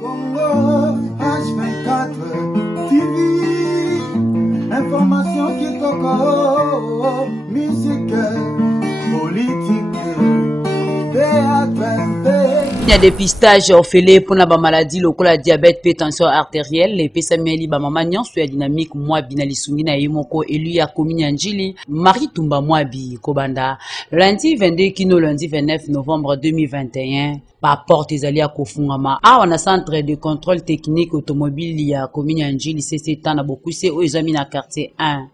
Congo H24 TV, information qui toque, musique, politique, théâtre. Il y a des dépistages offerts pour la maladie lokola diabète, tension artérielle, les pesameli ba mama nyonso ya dynamique moi binali sungina yimoko élu ya commune Njili Marie Tumba Mwabi Kobanda lundi 22 kino lundi 29 novembre 2021 par porte ezali ya kofungama awa na centre de contrôle technique automobile ya commune Njili CC tana bokuse o ezami na quartier 1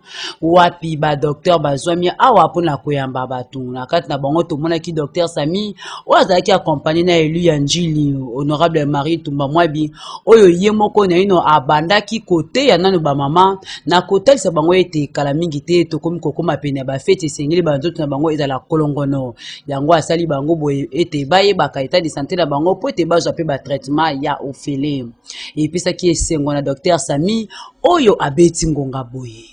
wapi ba docteur bazwami awa pona koyamba batu na kati na bango tomona ki docteur Sami o azaki accompagné na élu ya Njili honorable Marie Tumba Mwabi oyo yemoko na ino abandaki kote ya nanu ba mama na kotel sa bango ete kala mingi te tokomi kokoma pene ba fete sengeli banzoto na bango ezala kolongono yango asali bango boye ete baye baka état de santé na bango po ete bazwa pe ba traitement ya ofele episaki esengo na docteur Sami oyo abeti ngonga boye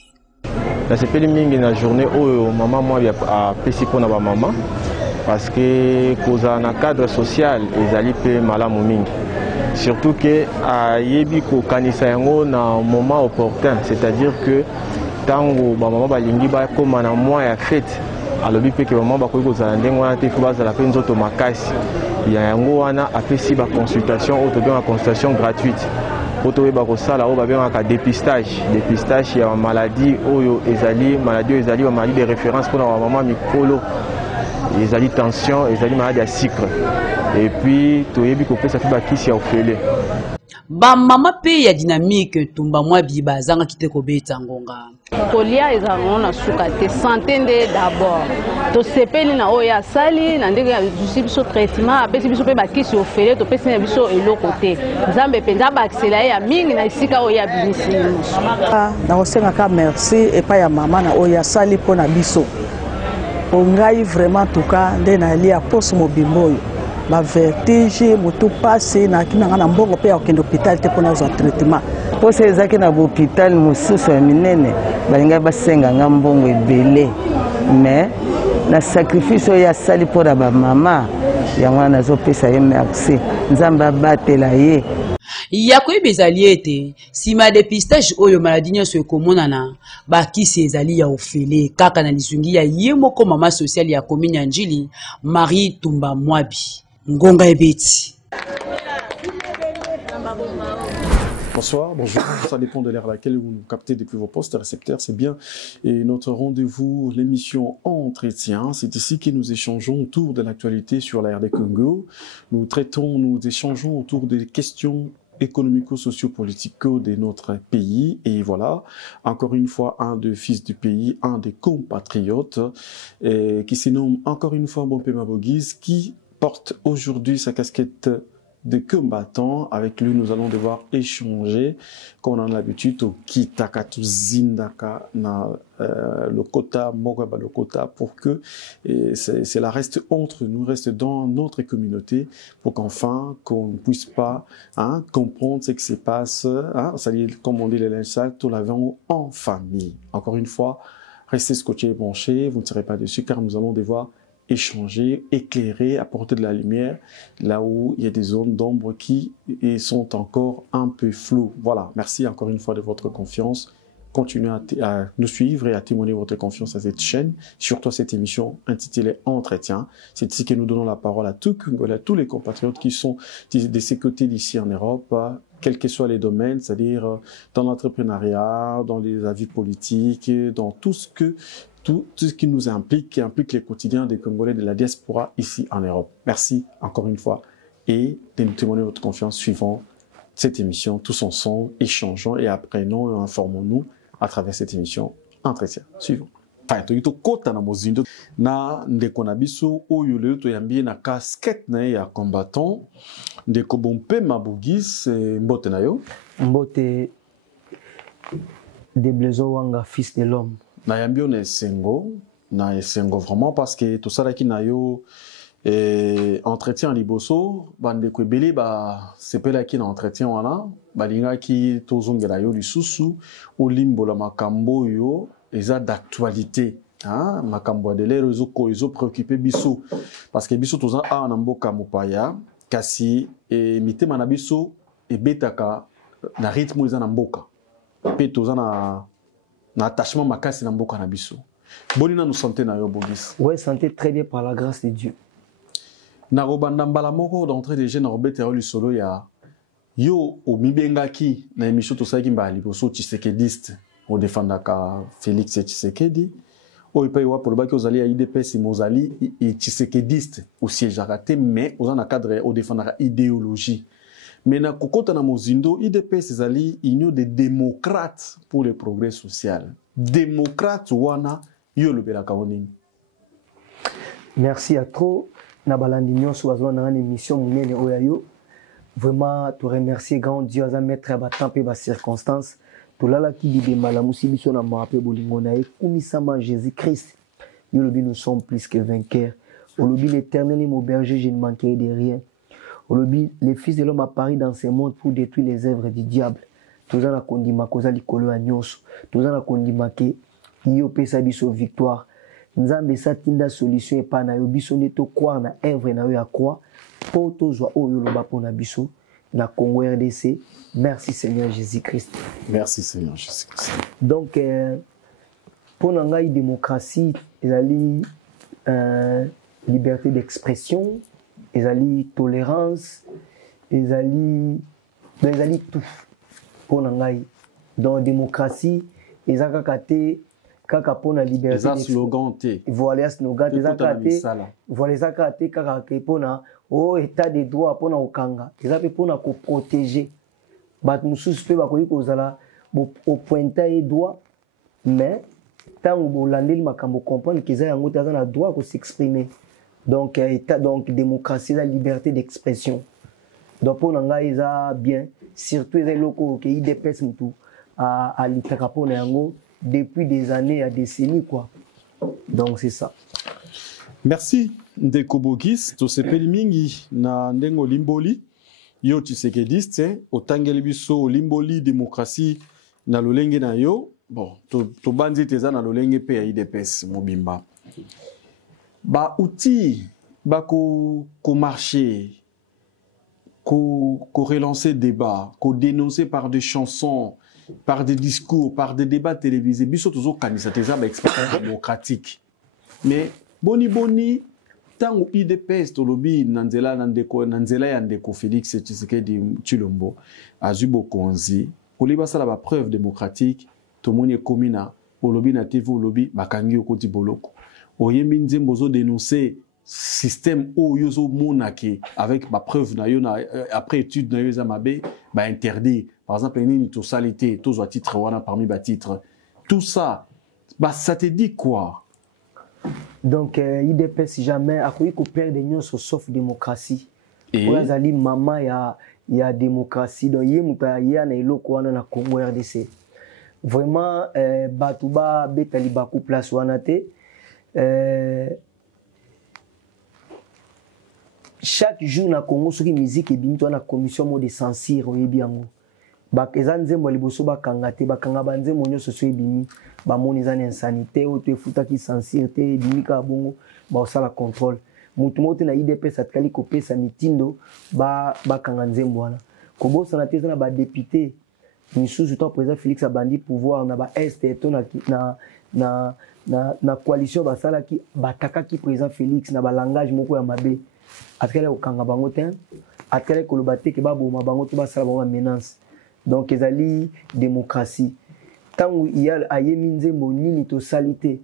na sepeli mingi na journée oyo mama Mwabi a pesi pona ba mama parce que koza na cadre social ezali pe malamu mingi surtout que ayebi ko kanisa yango na moment opportun, c'est-à-dire que tango ba mama balingi ba koma na mois ya fête alobi pe ke mama bakoki kozala ndenge wana te fo bazala pe nzoto makasi ya yango wana apesi ba consultation oyo tobenga consultation gratuite po toyeba kosala oyo babengaka dépistage ya maladie oyo ezali ba maladie de référence mpona ba mama mikolo ezali tension ezali maladie ya sucre et puis toyebi kopesa pe bakisi ya ofele ba mama pe ya dynamique Tumba Mwabi bazanga kite kobeta ngonga kolia ezango na suka te santé nde d'abord to sepeli na oya sali na ndenge ya biso traitement apesi biso pe bakisi ofele to pesi na biso eloko te nzambe penza ba accélérer ya mingi na isika oya binisi na osengaka merci epa ya mama na oya sali pona biso ongai vraiment tuka nde na lia poso mobimbo oyo ba vertige moto passe na kinanga na mbongo pe akende hôpital te pona za traitement poso ezaki na hôpital mosusu ya minene balinga basenga nga mbongo ebele mais na sacrifice oyo asali mpona bamama yango wana nazopesa ye merci nzambe abatela ye yakoyebi ezali ete nsima dépistage oyo maladi nyonso ekomonana bakisi ezali ya ofele kaka na lisungi ya ye moko mama sociale ya commune ya Njili Marie Tumba Mwabi ngonga ebeti. Bonsoir, bonjour, ça dépend de l'ère à laquelle vous nous captez depuis vos postes récepteurs, c'est bien. Et notre rendez-vous, l'émission Entretien, c'est ici que nous échangeons autour de l'actualité sur la RD Congo. Nous échangeons autour des questions économico-socio-politiques de notre pays. Et voilà, encore une fois, un des fils du pays, un des compatriotes, qui se nomme encore une fois Bompé Mabogis, qui porte aujourd'hui sa casquette de combattants. Avec lui, nous allons devoir échanger, comme on a l'habitude, au Kitakatu Zindaka, le quota, Mogaba le quota, pour que cela reste entre nous, reste dans notre communauté, pour qu'enfin, qu'on ne puisse pas comprendre ce qui se passe, comme on dit les linges sales, tout l'avons en famille. Encore une fois, restez scotchés et branchés, vous ne serez pas déçus, car nous allons devoir échanger, éclairer, apporter de la lumière là où il y a des zones d'ombre qui sont encore un peu floues. Voilà, merci encore une fois de votre confiance. Continuez à nous suivre et à témoigner votre confiance à cette chaîne, surtout à cette émission intitulée Entretien. C'est ici que nous donnons la parole à tous les compatriotes qui sont de ces côtés d'ici en Europe, quels que soient les domaines, c'est-à-dire dans l'entrepreneuriat, dans les avis politiques, dans tout ce qui nous implique, qui implique les quotidiens des Congolais de la diaspora ici en Europe. Merci encore une fois et de nous témoigner votre confiance suivant cette émission, tous ensemble, échangeons et apprenons et informons-nous à travers cette émission Entretien. Suivons. Toyito kota na mozindo na ndeko na biso oyo leo toyambie na casquette na ya combattant ndeko Bompé Mabogis mbote na yo mbote de Blezo Wanga fils de l'homme na yambio na esengo vraiment parce que tout ça là qui na yo entretien liboso bandeko ebele ba sepela ki na entretien wana balinga ki tozongela yo lisusu olimbola makambo yo eza d'actualité makambo de l'air ezo préoccupé biso parce que biso toza a na mboka mopaya kasi mitema na biso ebetaka na rythme eza na mboka pe toza na attachement makasi na mboka na biso. Boni na nous santé na yo Bogis. Ouais, santé très bien par la grâce de Dieu. Na robanda mbala moko d'entrée des jeunes Robert Teroli solo ya yo o mibengaki na émission to saki mbali boso Tshisekediste o defendaka Félix Tshisekedi o ipa yo pour baki ozali ya IDPS mozali et Tshisekediste au siège raté mais aux en cadre o defendaka idéologie. Mais na kokota na mozindo IDPS ezali union des démocrates pour le progrès social. Démocrate wana yo lobelaka onini. Merci à trop. Na balandi nyonso bazwa na émission munene oyayo. Vraiment te remercier grand Dieu à mettre à battre ba circonstances. To lala ki bibe malamusi biso na mape bolingo na e kumisama Jésus-Christ. Yo lobi nous sommes plus que vainqueurs. Au lobi l'Éternel est mon berger, je ne manquerai de rien. Au lobi les fils de l'homme apparus dans ce monde pour détruire les œuvres du diable. Toza na kondima koza likolo ya nyonso. Toza na kondima ke yo pesa biso victoire. Nzambe satinda solution et pas na yo biso neto croire na œuvre na yo ya croix po tozwa oyo loba pona biso na Congo RDC. Merci Seigneur Jésus-Christ. Merci Seigneur Jésus-Christ. Donc pour ngai démocratie ezali liberté d'expression, ezali tolérance, ezali tout pour ngai. Dans démocratie ezaka kate kaka pona liberté des slogan te voilà slogan des akate voilà les akate kaka ke pona o état de droit pona okanga ezape pona ko protéger bat mususu pe bakoyi kozala au pointa et droit mais tant bo landeli makambo comprendre que za yango taza na droit ko s'exprimer donc état donc démocratie la liberté d'expression donc pona nga eza bien surtout les locaux que IDPS mutu à litaka pona yango depuis des années à décennies quoi. Donc c'est ça. Merci Ndeko Bogis to sepeli mingi na ndengo limboli yo Tshisekediste otangeli biso limboli démocratie na lolenge na yo bon to banzi teza na lolenge pe ya IDPS mobimba ba outil ba ko marcher ko relancer débat ko dénoncer par des chansons par des discours, par des débats télévisés, biso toujours kanisa teza ba expérience démocratique. Mais boni tango IDPS to lobi nanzela ya ndeko Félix Tshisekedi Tshilombo azubo konzi koliba sala ba preuve démocratique to moni komina olobi na TV olobi bakangi okoti boloko oyembi nzembo zo dénoncer système o yozo monake avec ba preuve na yo na après étude na yo za mabe ba interdit par exemple une totalité tous à titre wana parmi ba titres tout ça bah ça te dit quoi donc IDPS jamais akoyi ko perdre nyonso sauf démocratie oya zali mama ya démocratie donc ye muta ya na eloko wana na Congo RDC vraiment batuba betali baku place wana te chaque jour na Congo soki musique ebimto na commission mo de censure oyebi yango bakeza nzembo liboso bakanga te bakanga banzembo nyonso so ebimi bamoni eza na insanité oyo to efutaki censure te ebimi kaka bongo baosala contrôle mutu moko te na IDPS atikali kopesa mitindo bakanga nzembo wana kobosana te eza na badepute misusu to président Félix abandi pouvoir na baeste to na coalition basalaki batakaki président Félix na balangage moko ya mabe atikali kokanga bango te atikali koloba te ke baboma bango to basala bango menace. Donc ezali démocratie tango il ayemi nzembo nini to salité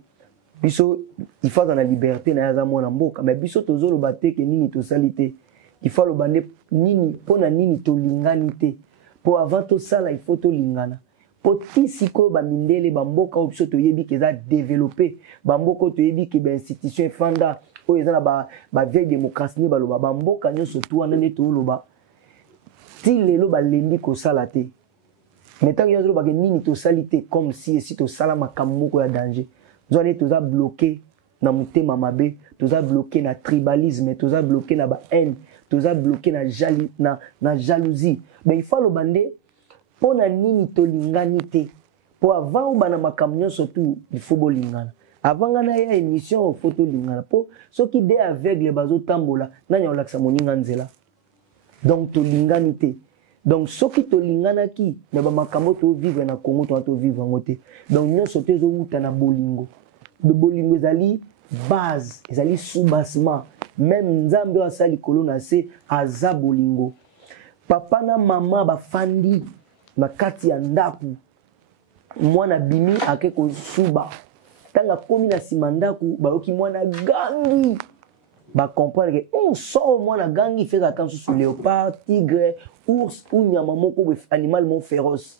biso il faut dans la liberté na yaza mona mboka mais biso tozoloba te ke nini to salité il faut lobande nini pona nini to linganité pour avant to sala il faut to lingana pour tisiko ba mindele ba mboka o biso to yebi ke za développer ba mboka to yebi ke ba institution fanda o ezana ba vieille démocratie ni ba loba ba mboka nyonso to wana ne to loba ti lelo balembi kosala te mais tant que ba nini to salité comme si to sala makambo ya danger zone toza bloqué na mutema mabe toza bloqué na tribalisme toza bloqué na ba haine toza bloqué na jalousie mais il faut le bande pona nini to lingani te pour avant bana makambo surtout il faut bolingana avant ngana ya émission photo lingana po soki de aveugle bazo tambola nanya olaksa moninga nzela. Donc to lingani te Donc soki tolinganaki na ba makambo to vivre na Congo to vivre ngote. Donc nyonso te zo uta na bolingo. De bolingo ezali base, ezali soubassement. Même nzambe asali kolo na se aza bolingo. Papa na mama bafandi na kati ya ndaku. Mwana bimi akeko suba. Tanga komi na simandaku bayoki mwana gangi. Ba comprendre que on sort mwana gangi fait attention sur léopard, tigre, ours ou nyama moko animal mon féroce.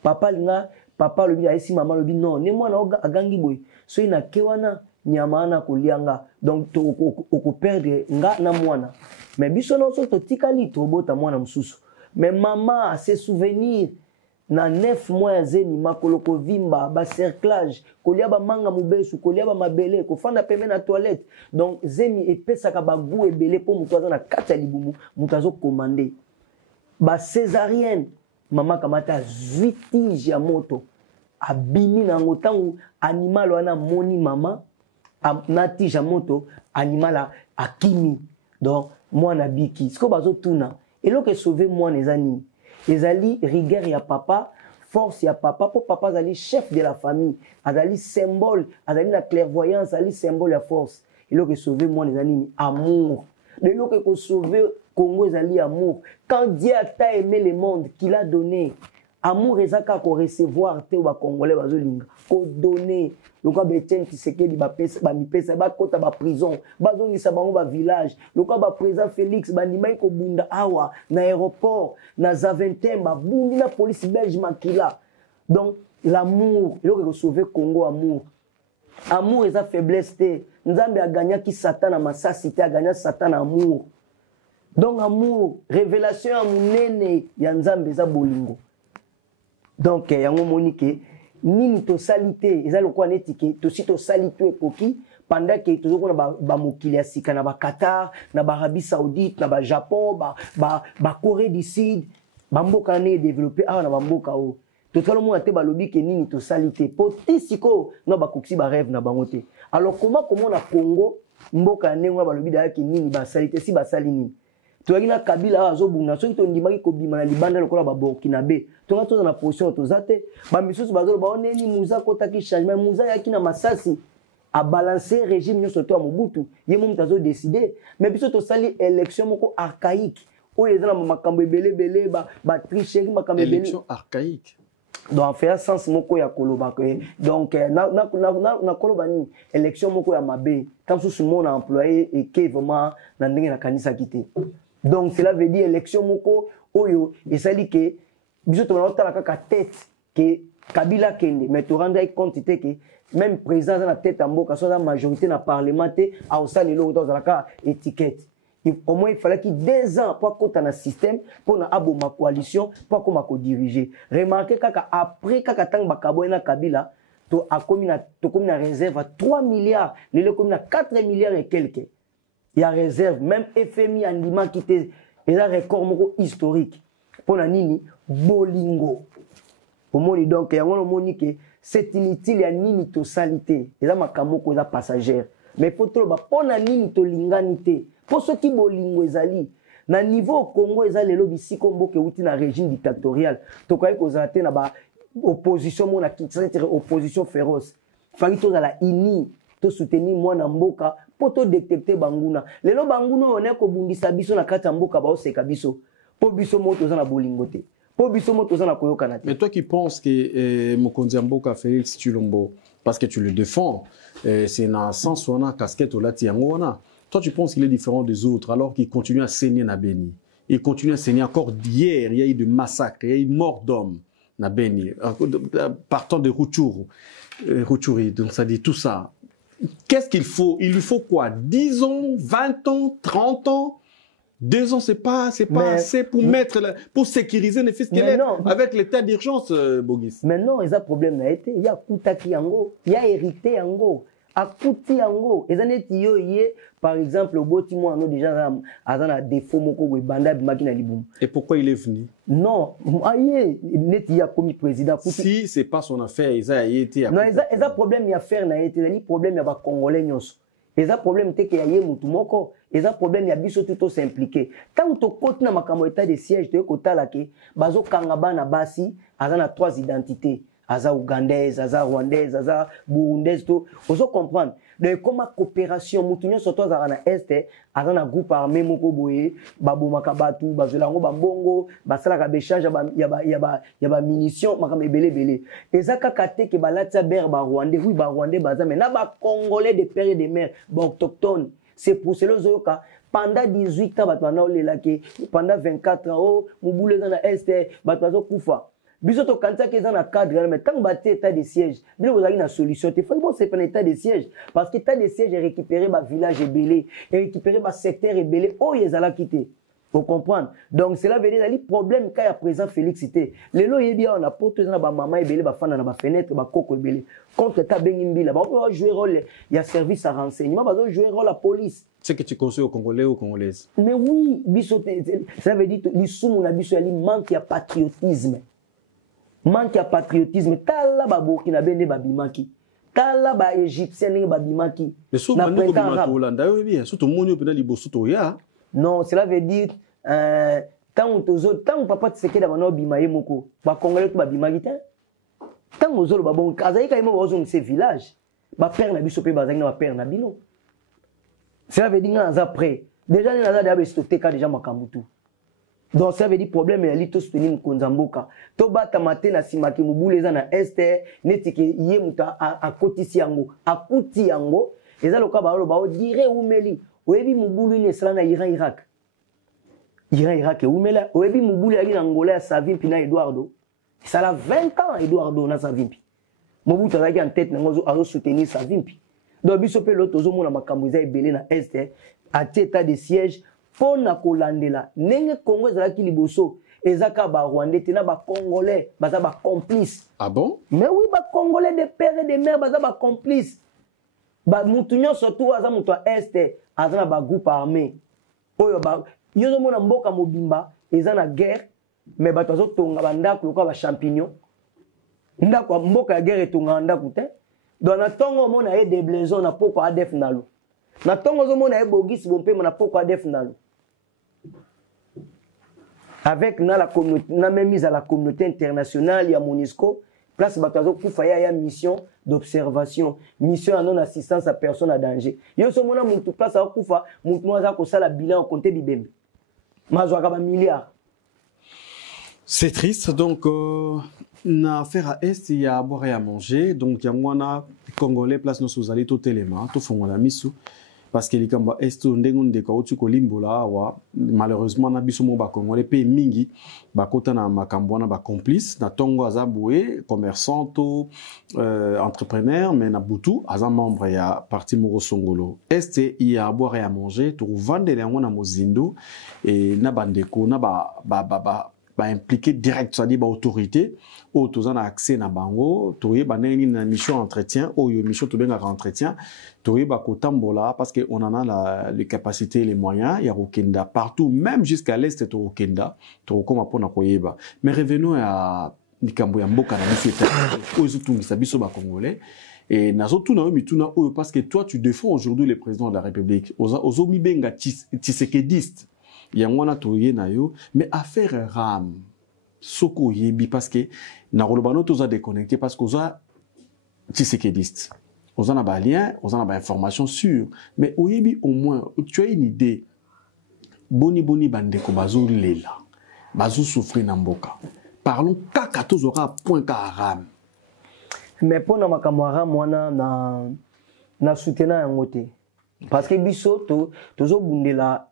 Papa linga papa lobi aisi mama lobi non ne mwana gangi boy. So ina kewana nyama na kolianga. Donc to oko perdre nga na mwana. Mais biso no so to tikali to bota mwana msusu. Mais maman a ses souvenirs na 9 mois zeni makoloko vimba ba cerclage kolia ba manga mubesu kolia ba mabele ko fanda pembe na toilette. Donc zemi epesaka ba goût ebele po mutu aza na kati ya libumu mutu azo commander ba césarienne mama kamata 8 tiges ya moto abimi na ngotangu animal wana moni mama na tige ya moto animal akimi. Donc mwana biki siko bazo tuna eloko sauver mwana ezani ezali rigueur ya papa, force ya papa, pour papa azali chef de la famille, azali symbole, azali na clairvoyance, azali symbole ya force. Et là que sauver moi les amis amour. De là que sauver Congo ezali amour. Quand Dieu a aimé le monde qu'il a donné, amour ezaka ko recevoir te ba congolais bazolinga, ko donner. Le cas Betien Tshisekedi ba pesa ba mipesa ba kota ba prison, bazongisa bango ba village. Le cas ba président Félix ba ndimai ko bunda awa na aéroport, na Zaventem ba bundi na police belge makila. Donc l'amour, il faut sauver Congo amour. Amour eza faiblesse te. Nzambe a gagné ki Satan na masasi te a gagné Satan amour. Donc amour, révélation ya munene ya Nzambe eza bolingo. Donc yango monike nini to salité eza lokwa netike to si to salito ekoki pendant que to zoko na ba mokili ya sika na ba Qatar na ba Arabie Saoudite na ba Japon ba Corée du Sud ba mboka ne développer awa na ba mboka o to tolo mo ate ba lobi ke nini to salité potisiko na ba koksi ba rêve na bango te. Alors comment na Congo mboka ne ngwa ba lobi da ke nini ba salité si ba sali nini toyina Kabila azobuna soki to ndimaki ko bima na libanda lokola ba Burkinabe tonga toza na position tozate ba misusu bazolo ba oneni muza kotaki changement muza yaki na masasi a balancer régime nyoso to Mobutu ye mo mutazo décider mais biso to sali élection moko archaïque o ezana makambo ebele ba tricherie makambo ebele élection archaïque donc faire sens moko ya koloba que donc na koloba ni élection moko ya mabe comme sous mon employé et que vraiment na ndenge na kanisa kité. Donc cela veut dire élection moko oyo et ça dit que biso to na otala kaka tête que Kabila kende mais to rendre compte que même président na tête en mboka so la majorité na parlement te a osali lo to za ka étiquette. Au moins il fallait qu'il 2 ans pour qu'on ait un système pour na abo ma coalition pour qu'on ma diriger. Remarquez kaka après kaka tang bakabo na Kabila to a commis na réserve à 3 milliards, les commis na 4 milliards et quelques. Il y a réserve, même FMI Andima qui était un record moko historique. Pour la nini, bolingo. Au moins, donc, il y a un monique, c'est inutile, il y a nini to salité. Et là, ma kamoko est passagère. Mais pour tout le monde, pour la nini to linganité. Pour ceux qui bolingo ezali. Na niveau Congo ezali le lobby kombo ke uti na régime dictatorial. To kwa ko zate na ba opposition mona qui c'est opposition féroce. Fali to la ini to soutenir mwana mboka pour to détecter banguna. Lelo banguna on ko bundisa biso na kata mboka ba oseka biso. Po biso moto za na bolingo te. Po biso moto za na koyokana te. Mais toi qui penses que Mokonzi Mboka Félix Tshilombo parce que tu le défends, c'est dans sens on a casquette au lati ngona. Toi tu penses qu'il est différent des autres alors qu'il continue à saigner na Beni. Il continue à saigner encore d'hier, il y a eu des massacres, il y a eu mort d'hommes na Beni partant de Rutshuri. Donc ça dit tout ça. Qu'est-ce qu'il faut? Il lui faut quoi? 10 ans, 20 ans, 30 ans? 2 ans, c'est pas assez pour pour sécuriser les fils qu'il est avec l'état d'urgence, Bogis. Mais non, il y a un problème. Il y a Koutaki Yango, il y a hérité Yango, à Kouti Yango. Par exemple, au Botimo, on a déjà un défaut moko banda makina liboum. Et pourquoi il est venu? Non, il y a commis président. Si c'est pas son affaire, il a été. Non, il y a problème, il y a faire, il y a problème, il y a Congolais nyos. eza problème te ke ya ye mutu moko eza problème ya biso tout s'impliquer tant to côté na makambo état de siège te ko tala ke bazo kanga bana basi aza na 3 identités aza ougandaise aza rwandaise aza burundaise to ozo comprendre donc comme coopération mutu nyonso to aza na est aza na groupe armé moko boye babomaka batu bazolango bambongo basalaka béchange ya ba munitions makambo ebele eza kaka te ke balatia ber ba rwandais oui ba rwandais baza mais na ba congolais de père et de mère ba autochtones c'est pour cela zoyoka pendant 18 ans bato na olela ke pendant 24 ans oh mubule na est bato bazo kufa biso to kanta ke na cadre mais tant baté état de siège bien vous avez une solution te faut bon c'est pas état de siège parce que état de siège est récupéré ba village ebelé et récupéré ba secteur ebelé oh yezala quitté vous comprenez donc cela veut dire ali problème quand il y a présent Félix cité les lo yebi on a porté na ba maman ebelé ba fana na ba fenêtre ba koko ebelé contre ta bengimbila ba on va jouer rôle il y a service à renseignement ba jouer rôle la police. C'est que tu conseilles aux Congolais ou aux Congolaises. Mais oui biso ça veut dire l'isumu na biso ali manque ya patriotisme. Manque ya patriotisme tala ba Burkina Bende babimaki tala ba égyptien ni babimaki na printemps Hollanda bien surtout monyo pena liboso to ya non cela veut dire tant papa tseke da bana bimaye moko ba congolais to babimaki te tant ozolo ba bon kazaika imo ozo nse village ba père na biso pe bazaki na ba père na bino cela veut dire nga après déjà ni naza da bestoté ka déjà makambutu. Donc ça veut dire problème ya lito soutenir mkonzamboka to bata matin na simaki mubule za na este netike ye muta akotisi yango akuti yango eza loka ba lo dire umeli oyebi mubulu ni sala na Irak umela oyebi mubulu ali na Angola ya Savimpi na Eduardo ça a 20 ans Eduardo na Savimpi mobutu azaki en tête nango azo soutenir Savimpi donc biso pe loto zo mona makambo za ebele na este à état de siège pona kolandela nenge Congo ezalaki liboso ezaka ba Rwandais te na ba Congolais baza ba complice. Ah bon? Mais oui ba Congolais de père et de mère baza ba complice ba mutu nyonso surtout aza mutu a este aza na ba groupe armé oyo ba yozo mona mboka mobimba eza na guerre mais bato azo tonga bandako loka ba champignon ndako mboka ya guerre tonga ndako te donc na tongo mona e de blaison na poko ADF nalo na tongo zo mona e bogisi bompe na poko ADF nalo avec la communauté, na même mise à la communauté internationale, il y a MONUSCO, place batazo kufa ya mission d'observation, mission à non assistance à personne à danger. Yo so mona mutu place à kufa, mutu mwaza ko sala bilan compter bibembe. Mazwa ka ba milliards. C'est triste donc na affaire à est il y a à boire et à manger donc il y a mwana congolais place no sozali to telema to fongola misu. Parce que les Kamba est ndenge ndeka otu ko limbola wa malheureusement na biso mo ba congolais pe mingi ba kota na makambo na ba complice na tongo azaboué commerçant to entrepreneur mais na butu aza membre ya parti Moro Songolo est il y a à boire et à manger to vendre les ngona mozindo et na bandeko na ba impliqué direct c'est-à-dire ba autorité o tozana accès na bango toye baneni na mission entretien o yo mission to benga entretien toye ba kotambola parce que on en a les capacités les moyens ya rokenda partout même jusqu'à l'est to rokenda to koma pona koyeba mais revenons à nikambo ya mboka na miseta o zutungisa biso ba congolais et nazo tuna mituna o parce que toi tu défends aujourd'hui le président de la République ozo mibenga tshisekediste yangwana toye na yo mais affaire ram soko yebi parce que na rolobano toza déconnecté parce que oza tshisekediste oza na ba lien oza na ba information sûre mais oyebi au moins tu as une idée boni bandeko bazo lela bazo souffrir na mboka parlons kaka tozora point ka ram mais pona makamwara mwana na soutenir yango te parce que biso tozo bundela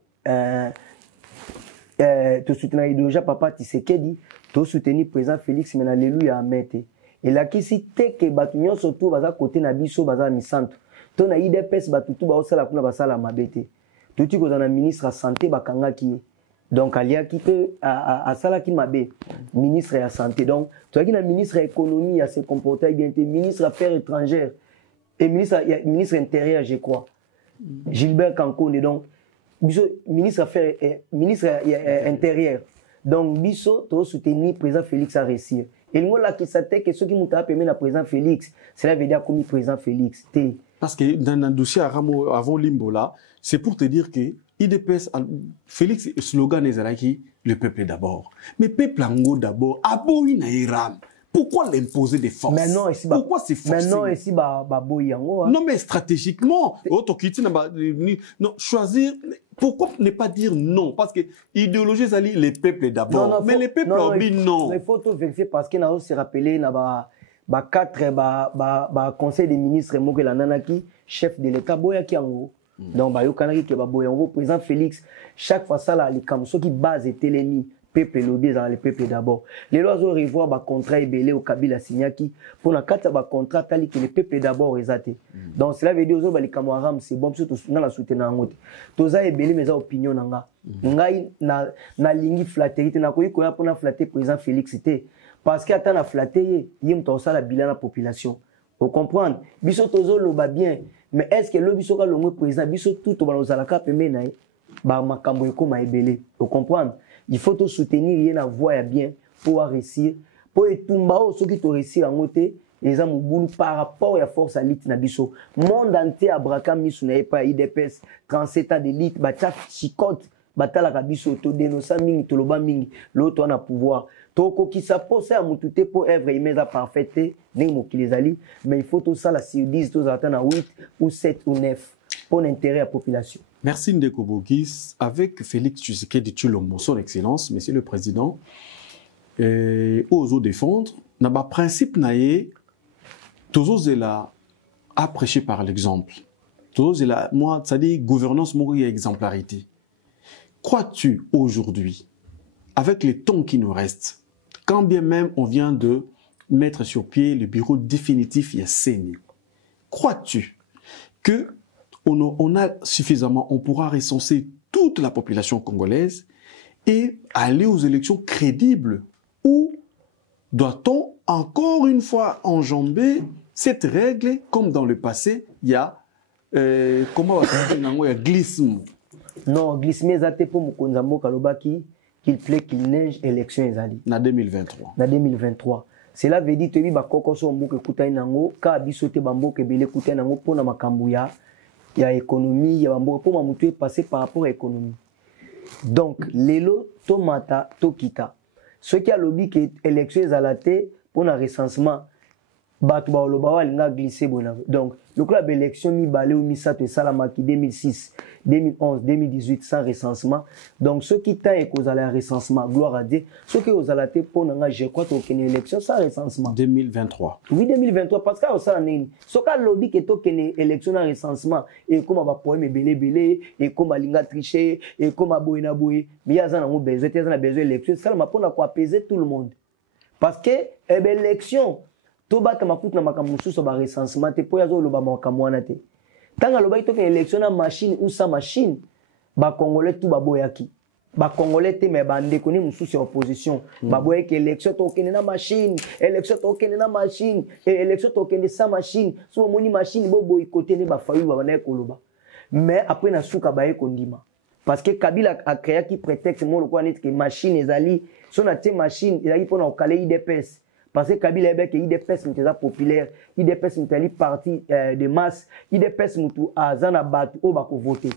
to soutenir idéologie papa Tshisekedi to soutenir président Félix mais alléluia amete et la kisi te ke batu nyonso to baza côté na biso baza misanto to na IDPS batu tu ba osala kuna basala mabete to ti ko na ministre de santé bakanga ki donc alia ki pe a sala ki mabe ministre de santé donc to ki na ministre de économie a se comporter bien te ministre affaires étrangères et ministre intérieur je crois Gilbert Kankonde donc biso ministre affaires ministre intérieur donc biso to soutenir président Félix a réussir et ngola ki sa te que ceux qui muta permet na président Félix cela veut dire comme président Félix te parce que dans un dossier avant Limbola, c'est pour te dire que IDPS, Félix, slogan est qui le peuple d'abord. Mais peuple ango d'abord, aboui na iram. Pourquoi l'imposer des forces? Pourquoi c'est forcé? Maintenant, ici, non, mais stratégiquement, non, choisir, pourquoi ne pas dire non? Parce que idéologie, ça dit les peuples d'abord. Mais les peuples ont dit non. Il faut tout vérifier parce qu'il a se rappelé, conseil des ministres, chef de l'État, boyaki ango. Donc, président Félix, chaque fois ça, là, les camions qui base et télémi, peuple lobby dans les peuples d'abord. Les lois ont revoir le contrat ébélé au Kabila Signaki pour la carte de contrat tali que les peuples d'abord résaté. Donc, cela veut dire que les camarades, c'est bon, surtout dans la soutenance en côté. Tous ça ébélé mes opinions nanga. Ngai na lingi flatterie, na koyi koya pour na flatter président Félix c'était parce qu'il attend la flatter, yim to ça la bilan la population. Vous comprenez? Biso tozo loba bien. Mais est-ce que le biso ka le président biso tout au balozalaka pembe na ba makambo eko ma ébélé. Vous comprenez? Il faut te soutenir rien à voir bien pour réussir pour etumba ceux qui te réussir en côté les gens par rapport à la force à l'élite na biso monde entier abraka misu na pas IDPS 37 ans d'élite ba tcha chicote batala ka biso to dénoncer mingi to loba mingi l'autre on a pouvoir toko qui s'appose à mututé pour œuvre immédiate parfaite ni mokilezali mais il faut tout ça la sur 10 tous attendre à 8 ou 7 ou 9 pour l'intérêt à la population. Merci Ndeko Bogis. Avec Félix Tshisekedi Tshilombo, son excellence, monsieur le président, oso défendre, n'a pas principe naïe, toujours là à prêcher par l'exemple. Toujours là, moi, ça dit gouvernance mourir exemplarité. Crois-tu aujourd'hui, avec les temps qui nous restent, quand bien même on vient de mettre sur pied le bureau définitif Yasseni, crois-tu que on a suffisamment, on pourra recenser toute la population congolaise et aller aux élections crédibles? Ou doit-on encore une fois enjamber cette règle comme dans le passé, il y a comment on va dire glissement? Non, glissement est pour Mukonzambo Kalobaki qu'il plaît qu'il neige élection ezali. Na 2023. Na 2023. Cela veut dire que tu vas kokoso mboke kuta inango ka bisote bamboke bele kuta inango pona makambu ya économie ya bamboke pour mamutu passer par rapport à l'économie. Donc lelo tomata tokita. Ce qui a lobby que élection ezalate pour un recensement batu ba oloba walinga glisser bona. Donc le club élection mi balé ou mi sato salamaki 2006 2011 2018 sans recensement. Donc ceux qui t'a et cause à la recensement gloire à Dieu, ceux qui aux alaté pour nga je crois aucune élection sans recensement 2023. Oui 2023 parce que ça nini. Ce qui a lobby que token élection sans recensement et comme ba poème belé et comme linga tricher et comme boina boy mais ya zana mo besoin élection ça m'a pour apaiser tout le monde. Parce que élection to bata makuta na makambo suso ba recensement te po yazo loba makambo wana te tanga loba ito ke élection na machine ou sa machine ba congolais tout ba boyaki ba congolais te me bande koni mususu opposition ba boyaki élection to kene na machine élection to kene na machine et élection to kene sa machine so moni machine bo boycotter ne ba fayu ba na koloba mais après na suka ba e kondima parce que Kabila a créé qui prétexte mo lokwa net que machine ezali so na te machine ezali pona okale IDPS. Parce que Kabila est que IDPS n'est pas populaire, IDPS n'est pas parti de masse, IDPS n'est pas zanabat au bako voter.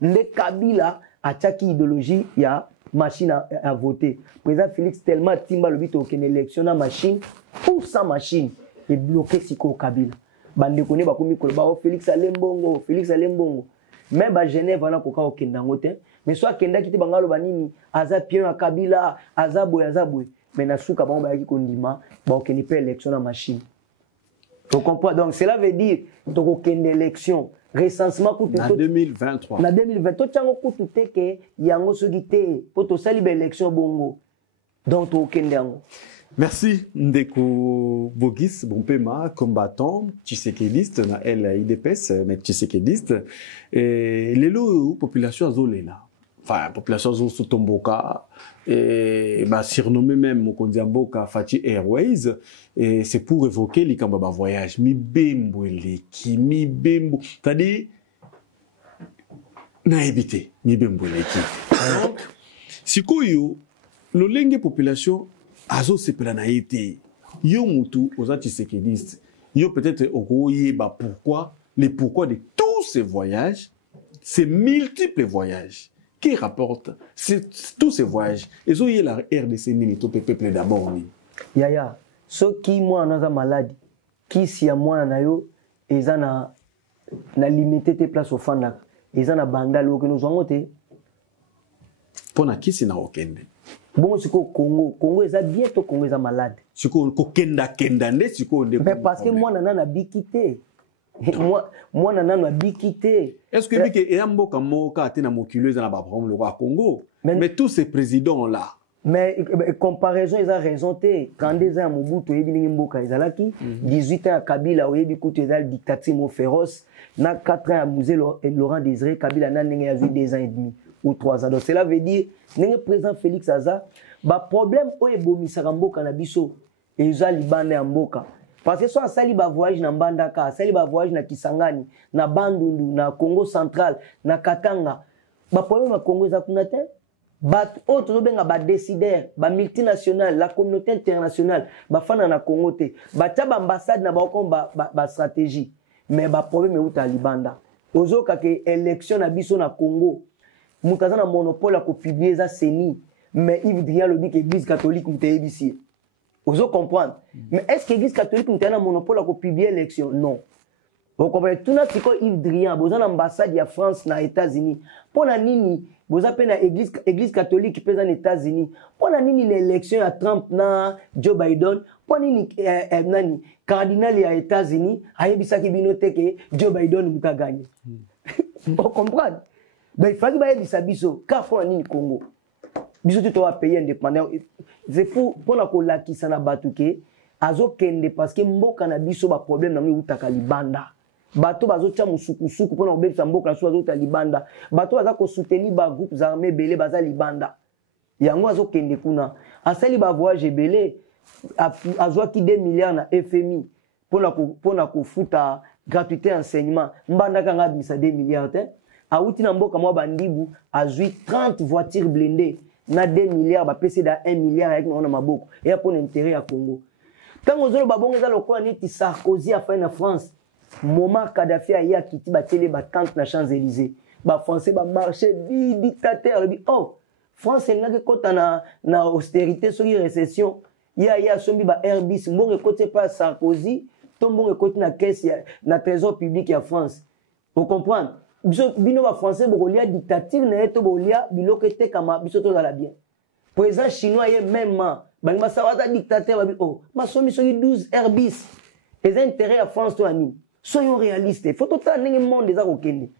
Le Kabila a tchaki idéologie, il y a machine à voter. Président Félix tellement timba le bito qu'une élection à machine pour sa machine est bloqué si ko Kabila. Bande connaît ba komi ko ba Félix Alembongo, Félix Alembongo. Même ba Genève wana ko ka okenda ngote, mais soit kenda kiti bangalo banini aza pien à Kabila, azaboy. Mais na souka ba yaki kondima ba okeni pe élection na machine. Tu comprends? Donc cela veut dire to okende élection recensement pour na 2023. Na 2023 tango kutu te ke yango soki te po to sali ba élection bongo. Donc to okende yango. Merci Ndeko Bogis Bompema, combattant, tshisekediste, na IDPS, mais tshisekediste. Et les lots population azolela. Enfin, population zo Tomboka, et bah, surnommé même Mokondiamboka Fati Airways, et c'est pour évoquer les Kambaba voyage. Mi bembo leki, mi bembo. C'est-à-dire, na évité, mi bembo leki. Donc, si koyo, le lingue population, azo sepela na été, yo mutu, aux antiséquidistes, yo peut-être okoye, bah, pourquoi, les pourquoi de tous ces voyages, ces multiples voyages, qui rapportent tous ces voyages. Et ça, il y a la RDC, le peuple d'abord. Yaya, ceux qui moi dans malade, qui si à moi na yo, ils ont na limité tes places au fana, ils ont na bandal que nous avons été. Pour na qui c'est na okende. Bon, c'est qu'au Congo, Congo est bientôt Congo est malade. C'est qu'au kenda ne c'est qu'au. Mais parce que moi nana na bikité. Moi nana na bikité. Est-ce que biké et amboka moka tena moculeuse na ba problème le roi Congo. Mais tous ces présidents là. Mais comparaison, ils ont raison. Quand des ans, Mobutu, ils ont 18 ans à Kabila, ils ont une dictature féroce. 4 ans à Musée Laurent Désiré, Kabila a eu 2 ans et demi ou 3 ans. Donc cela veut dire, le président Félix Aza, le problème, c'est que Mboka na biso, et ils ont libandé en Mboka. Parce que soit sali ba voyage na Mbandaka, sali ba voyage na Kisangani, na Bandundu, na Congo central, na Katanga. Le problème na Congo est kunate. Autres décideurs, multinationales, la communauté internationale, fana na Congo te, ambassade na ba stratégie, mais problème est où Talibanda. Ozo kake élection na biso na Congo, mutaza na monopole ko publier za CENI, mais Yves Drian le dit que l'église catholique muteye bisi. Ozo comprendre. Mais est-ce que l'église catholique muteye na monopole ko publier élection? Non. Vous comprenez tout na tiko Yves Drian, boza na ambassade ya France na États-Unis. Pona nini vous appelez la église catholique qui pèse en États-Unis. Pour nini l'élection à Trump na Joe Biden, pour nini nani cardinal à États-Unis, ayebisa ki binote que Joe Biden muta gagné. Vous comprenez? Donc il faut que ayebisa biso car pour nini Congo. Biso tu dois payer indépendant. C'est pour la kolakisa na batuke azo kende parce que mboka na biso ba problème na mwe utaka libanda. Bato bazo tia musukusuku pona obebisa mboka na so bazo ta libanda. Bato baza ko soutenir ba groupes armés belé baza libanda. Yango azo kende kuna. Asali ba voyage belé azwa ki 2 milliards na FMI pona ko futa gratuité enseignement. Mbanda kanga bisa 2 milliards te. Auti na mboka mwa bandibu azwi 30 voitures blindées na 2 milliards ba PC da 1 milliard avec na maboko. Et pour l'intérêt ya Congo. Quand vous avez babonga za lokola neti Sarkozy a fait en France. Moment Kadhafi a ya kiti ba télé ba tente na Champs-Élysées. Ba français ba marché dictateur oh France ngaki kota na austérité sur récession. Ya sombi ba Airbus mbonge côté pas Sarkozy, tombonge côté na caisse na trésor public ya France. Vous comprenez? Bino ba français bokolia dictature na eto bolia biloko te kama biso to la bien. Président chinois ye même bang ba sawata dictateur ba oh masomi soki 12 Airbus. Les intérêts à France to ani. Soyons réalistes. Il faut tout le monde des Arokende.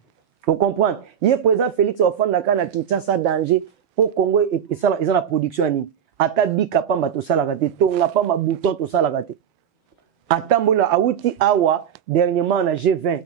Vous comprenez? Il y a président Félix Ofandaka na Kinshasa danger pour Congo et ça ils ont la production ani. Ata bika pamba to sala kate, tonga pamba bouton to sala kate. Atambona awuti awa dernièrement na G20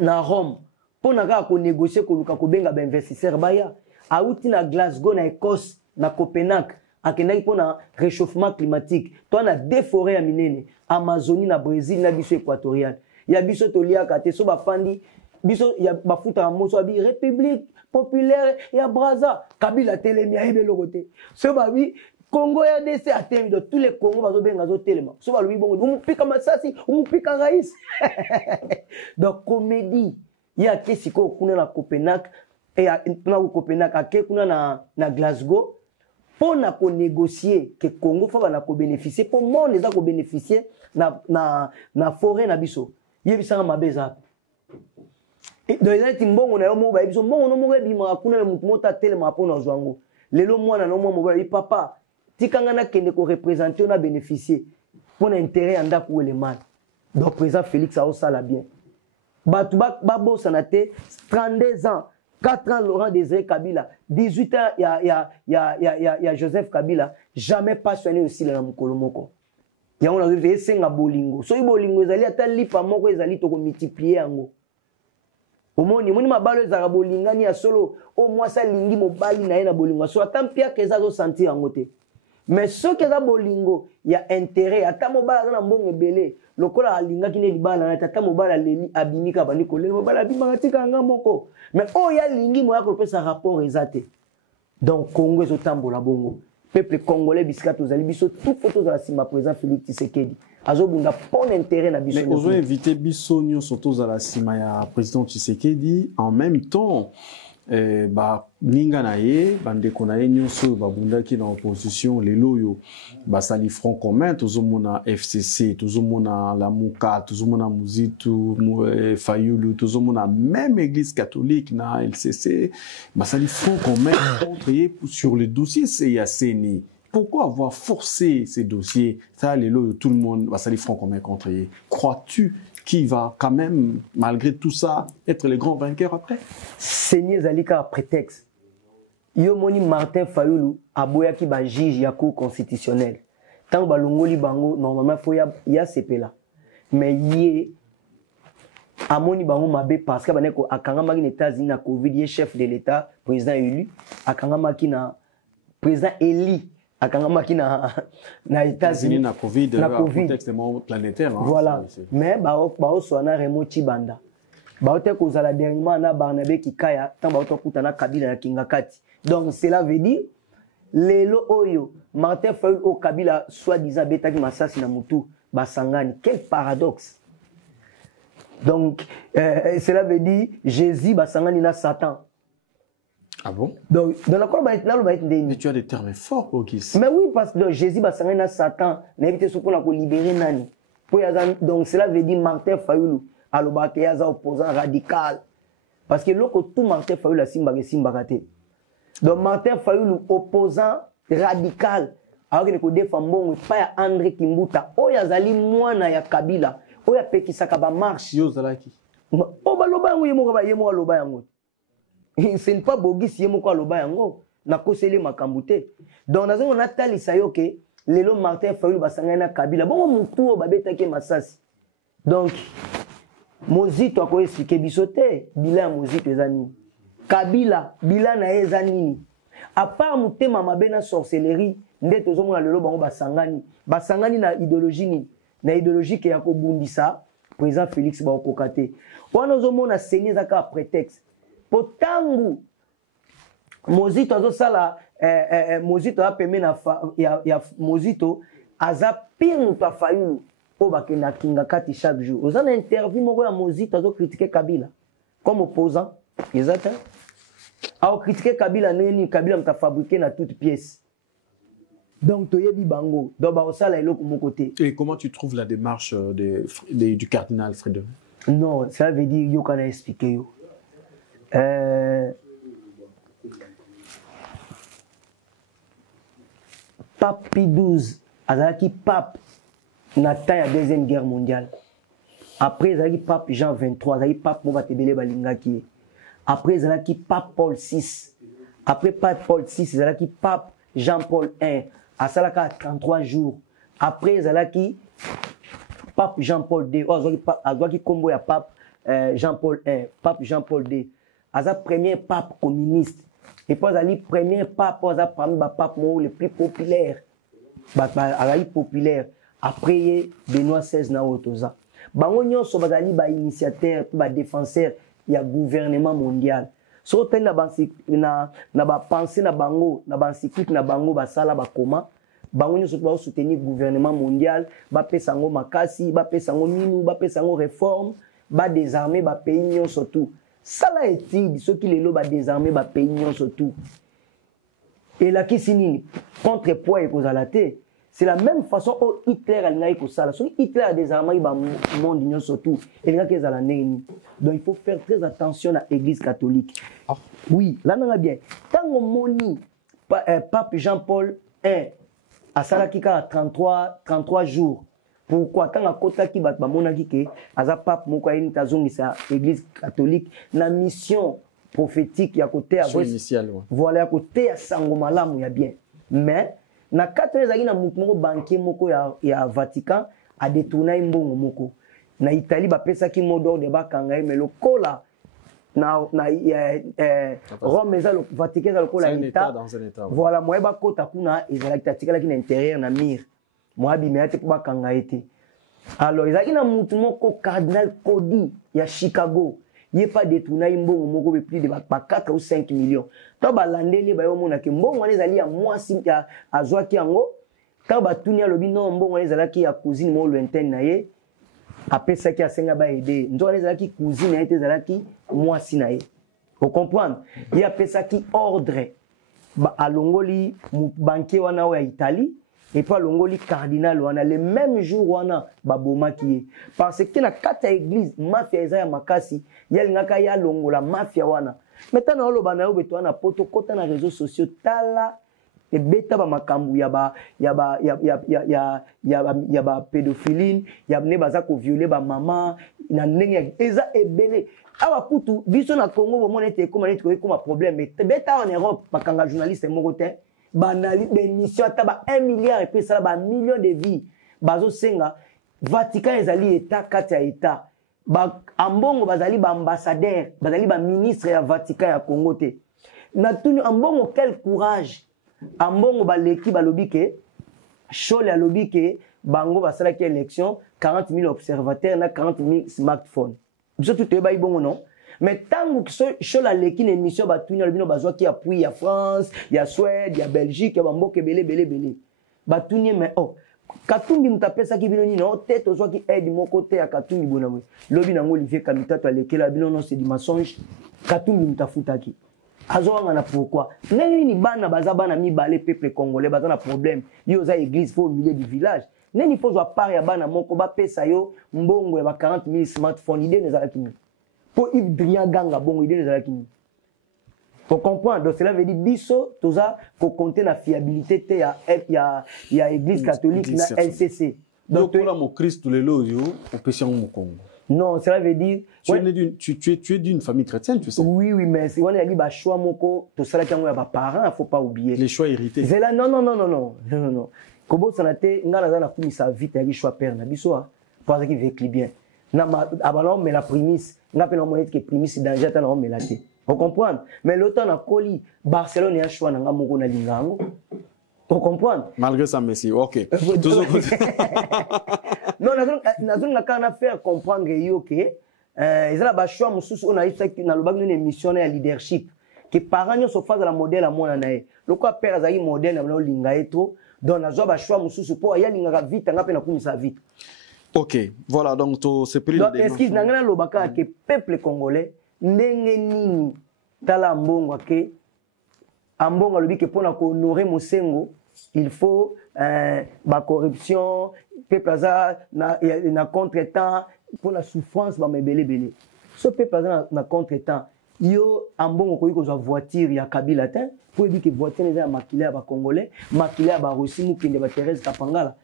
na Rome pour na ko négocier ko luka ko benga ba investisseur baya. Awuti na Glasgow na Écosse na Copenhague. Akendaki pona réchauffement climatique. Toi na déforé à minene, Amazonie na Brésil na biso équatorial. Ya biso tolia kate so ba fandi biso ya bafuta moso abi République populaire ya Brazza Kabila telemi ya ebelo côté. So ba bi Congo ya DC atemi de tous les Congo bazo benga zo telema. So ba lui bongo umupika masasi, umupika rais. Donc comédie ya kesiko kuna na Copenhague et na Copenhague ake kuna na Glasgow. Pour négocier que Congo faut bénéficier pour moi les a bénéficier na forêt na biso yebisa ma beza et dans les timbongo na yo mo ba biso mbongo no mo bi ma kuna na mutu mota telema pona zwango lelo mwana no mo mo ba papa tikanga na kende ko représenter na bénéficier pour intérêt anda pour le mal donc président Félix a ça la bien batu ba bossa na te 32 ans 4 ans Laurent Désiré Kabila, 18 ans il y a Joseph Kabila, jamais passionné aussi la Mukolomoko. Il y a on arrivé senga bolingo. So bolingo ezali ata lipa moko ezali to ko multiplier yango. Omoni moni mabalo ezala bolingani ya solo au moins ça lingi mobali na ye na bolingo. So ata mpia keza zo sentir yango te. Mais ce que za bolingo il y a intérêt ata mobala na mbongo ebele. Lokola alinga kine libala na tata mobala leli abimika bani kolele mobala abimaka tika nga moko. Mais oh ya lingi mo ya ko pesa rapport ezate. Donc Congo ezo tambola bongo. peuple congolais bisika tozali biso tout photo za sima président Félix Tshisekedi azobunda pon intérêt na biso. Mais ozo invité biso nyo surtout za la sima ya président Tshisekedi en même temps ba ninga na ye bandeko na ye nyonso babundaki na opposition lelo yo basali front commun tozomona FCC tozomona la Muka tozomona Muzitu Fayulu tozomona même église catholique na LCC basali front commun contre ye sur le dossier CIACNI. Pourquoi avoir forcé ces dossiers? Ça lelo tout le monde basali front commun contre ye. Crois-tu qui va quand même, malgré tout ça, être le grand vainqueur après? Seigneur Zalika prétexte. Yo moni Martin Fayulu aboyaki ba juge ya cour constitutionnelle. Tant ba longoli bango normalement faut ya sepela. Mais yé amoni bango mabe parce que baneko akangama ki États-Unis na Covid yé chef de l'État, président élu, akangama ki na président Eli akangama na États-Unis na Covid contexte planétaire hein? Voilà mais bao soana Remo Chibanda bao te kozala dernièrement na Barnabé Kikaya tant bao to kutana Kabila na Kingakati. Donc cela veut dire lelo oyo Martin Fayulu au Kabila soi-disant betaki masasi na mutu basangani. Quel paradoxe. Donc cela veut dire Jésus basangani na Satan. Ah bon? Donc, dans la mais tu as des termes forts, Auguste. Mais oui, parce que Jésus va s'en à Satan, n'invite ce qu'on a libérer Nani. Donc, cela veut dire Martin Fayulu, alors qu'il y a un opposant radical. Parce que là, tout Martin Fayulu a Simbagate. Donc, Martin Fayulu, opposant radical, alors qu'il y a des femmes, pas André Kimbuta, oh, yazali mwana ya Kabila, oh, ya Pekisaka ba marche. Yo zalaki. Oh, ba loba yemo loba yango. Ce n'est pas Bogis yemoko aloba yango na kosele makambute. Donc nazo on a talisa yo ke lelo Martin Fayulu basanga na Kabila bongo mutu babetaki masasi. Donc Mozito ako expliquer bisote bila Mozito ezani Kabila bila na ezani à part mutema mabe na sorcellerie nde tozomona lelo bango basangani na idéologie ni na idéologie ke yako bundisa président Félix ba okokate wana ozomona seigneur ka prétexte potangu Mozito azo sala Mozito a peme na ya Mozito aza pire mutu Fayulu o bakena Kingakati chaque jour. Aux en interview moko ya Mozito azo critiquer Kabila comme opposant exact a critiquer Kabila neni Kabila mta fabriquer na toute pièce. Donc toyebi bango do ba osala eloko mon côté. Et comment tu trouves la démarche du cardinal Frédéric? Non, ça veut dire yo kana expliquer yo. Pape Pie XII azalaki pape na temps ya deuxième guerre mondiale. Après azalaki pape Jean 23 azalaki pape mo batebele balingaki. Après azalaki pape Paul VI. Après pape Paul VI azalaki pape Jean-Paul I asalaka 33 jours. Après azalaki pape Jean-Paul II azalaki kombo ya pape Jean-Paul I, pape Jean-Paul II. Aza premier pape communiste. Et puis azali premier pape, aza parmi ba pape le plus populaire. Azali populaire. Après Benoît XVI na otoza. Bango nyonso bazali ba initiateur, ba défenseur ya gouvernement mondial. So ten na ba pensée na bango, na ba encyclique na bango ba sala ba koma. Bango nyonso ba soutenir gouvernement mondial, ba pesa ngo makasi, ba pesa ngo minu, ba pesa ngo réforme, ba désarmer ba pays nyonso tout. Ça là est-il, ceux qui les lobent à désarmer, bah pays surtout. Et là qui signe contrepoids et cause à la tête. C'est la même façon où Hitler a l'naï pour ça. Si Hitler a désarmé, bah monde surtout. Et les gars qui ont la néni. Donc il faut faire très attention à l'église catholique. Oh. Oui, là on a bien. Tant qu'on moni pape Jean-Paul I à Salakika 33 jours. Pourquoi quand la kota ki bat bamonaki ke aza pape moko ayini tazongisa église catholique na mission prophétique ya côté à voilà ya côté ya sango malamu ya bien mais na 4 ezaki na moko banquier moko ya Vatican a détourné mbongo moko na Italie ba pesa ki mot d'ordre de bakanga mais le kola na Rome eza le Vatican eza le kola état voilà moi ba kota kuna ezala tatikala ki na intérieur na mire. Moi, je suis alors, il y a un cardinal Cody, il y a Chicago. yé pas détourné mbongo moko be plus de ba 4 ou 5 millions to ba landeli ba yo mona ke mbongo wana ezali ya mwasi ya azwaki yango ta ba tunia lobi non mbongo wana ezalaki ya cousine mo lointaine na ye apesaki asenga ba aider nzo wana ezalaki cousine na ye te ezalaki mwasi na ye vous comprenez ye apesaki ordre ba alongoli banquier wana wa Italie et puis alongoli cardinal wana le même jour wana babomaki parce que na kata église mafia eza ya makasi yalingaka ya longola mafia wana maintenant oloba na yo beto wana poto kota na réseaux sociaux tala e beta ba makambu ya ba pédophilie ya ne baza ko violer ba maman na ndenge eza ebele awa kutu biso na Congo bo mona ete comme neti ko ma problème beta en Europe bakanga journaliste moko te banali bémission taba 1 milliard et puis ça ba millions de vies bazo senga Vatican ezali état kati ya état ba ambongo bazali ba ambassadeur bazali ba ministre ya Vatican ya Congo te na tunu ambongo quel courage ambongo ba leki ba lobike Chole a lobike bango basala ki élection 40 000 observateurs na 40 000 smartphones biso tout ba ibongo non mais tant que Chole a leki une émission ba tunu lobino bazwa ki appui ya France ya Suède ya Belgique ya bamboke belé ba tunu mais oh Katumbi mutapesa ki bino nino tête ozwa ki aide mon côté ya Katumbi bonamwe lobi nango Olivier Kamitato alekela bino non c'est du mensonge Katumbi mutafutaki azwanga na pourquoi neni bana baza bana mibale peuple congolais baza na problème yo za église faut au milieu du village neni faut zwa part ya bana moko ba pesa yo mbongo ya ba 40 000 smartphone idée nezala kimi pour Yves Drian Ganga bongo idée nezala kimi. Pour comprendre, donc cela veut dire biso toza ko compter la fiabilité te ya église catholique na LCC. Donc pour la mo Christ tous les lots yo au péché au Congo. Non, cela veut dire tu es d'une famille chrétienne, tu sais. Oui, mais si on a dit ba choix moko to sala kango ya ba parents, faut pas oublier. Les choix hérités. C'est là non. Kobo sanate ngala za na kumisa vite ya choix père na biso parce qu'il veut bien. Na abalon mais la prémisse, ngape na monet que prémisse danger ta na mais te. Vous comprenez? Mais l'automne a coli Barcelone a choisi na moko na lingango. Vous comprenez? Malgré ça Messi, OK. Non, na kana faire comprendre yo que ezala ba choix mususu on a eu na lobak une émission na leadership que parents nyo so phase la modèle à mona nae. Loko père azali modèle na linga eto donc na zo ba choix mususu po ya linga vite ngape na kumisa vite. OK, voilà donc c'est pris la démarche. Excuse na ngana lobaka que peuple congolais ndenge nini tala mbongo ke ambongo lobi ke pona ko honorer mosengo il faut ba corruption peuple aza na contretemps pour la souffrance ba mebele so peuple aza na contretemps yo ambongo ko yiko za voiture ya Kabila te pour dire que voiture eza makila ba congolais makila ba Russie mukinde ba Thérèse Kapangala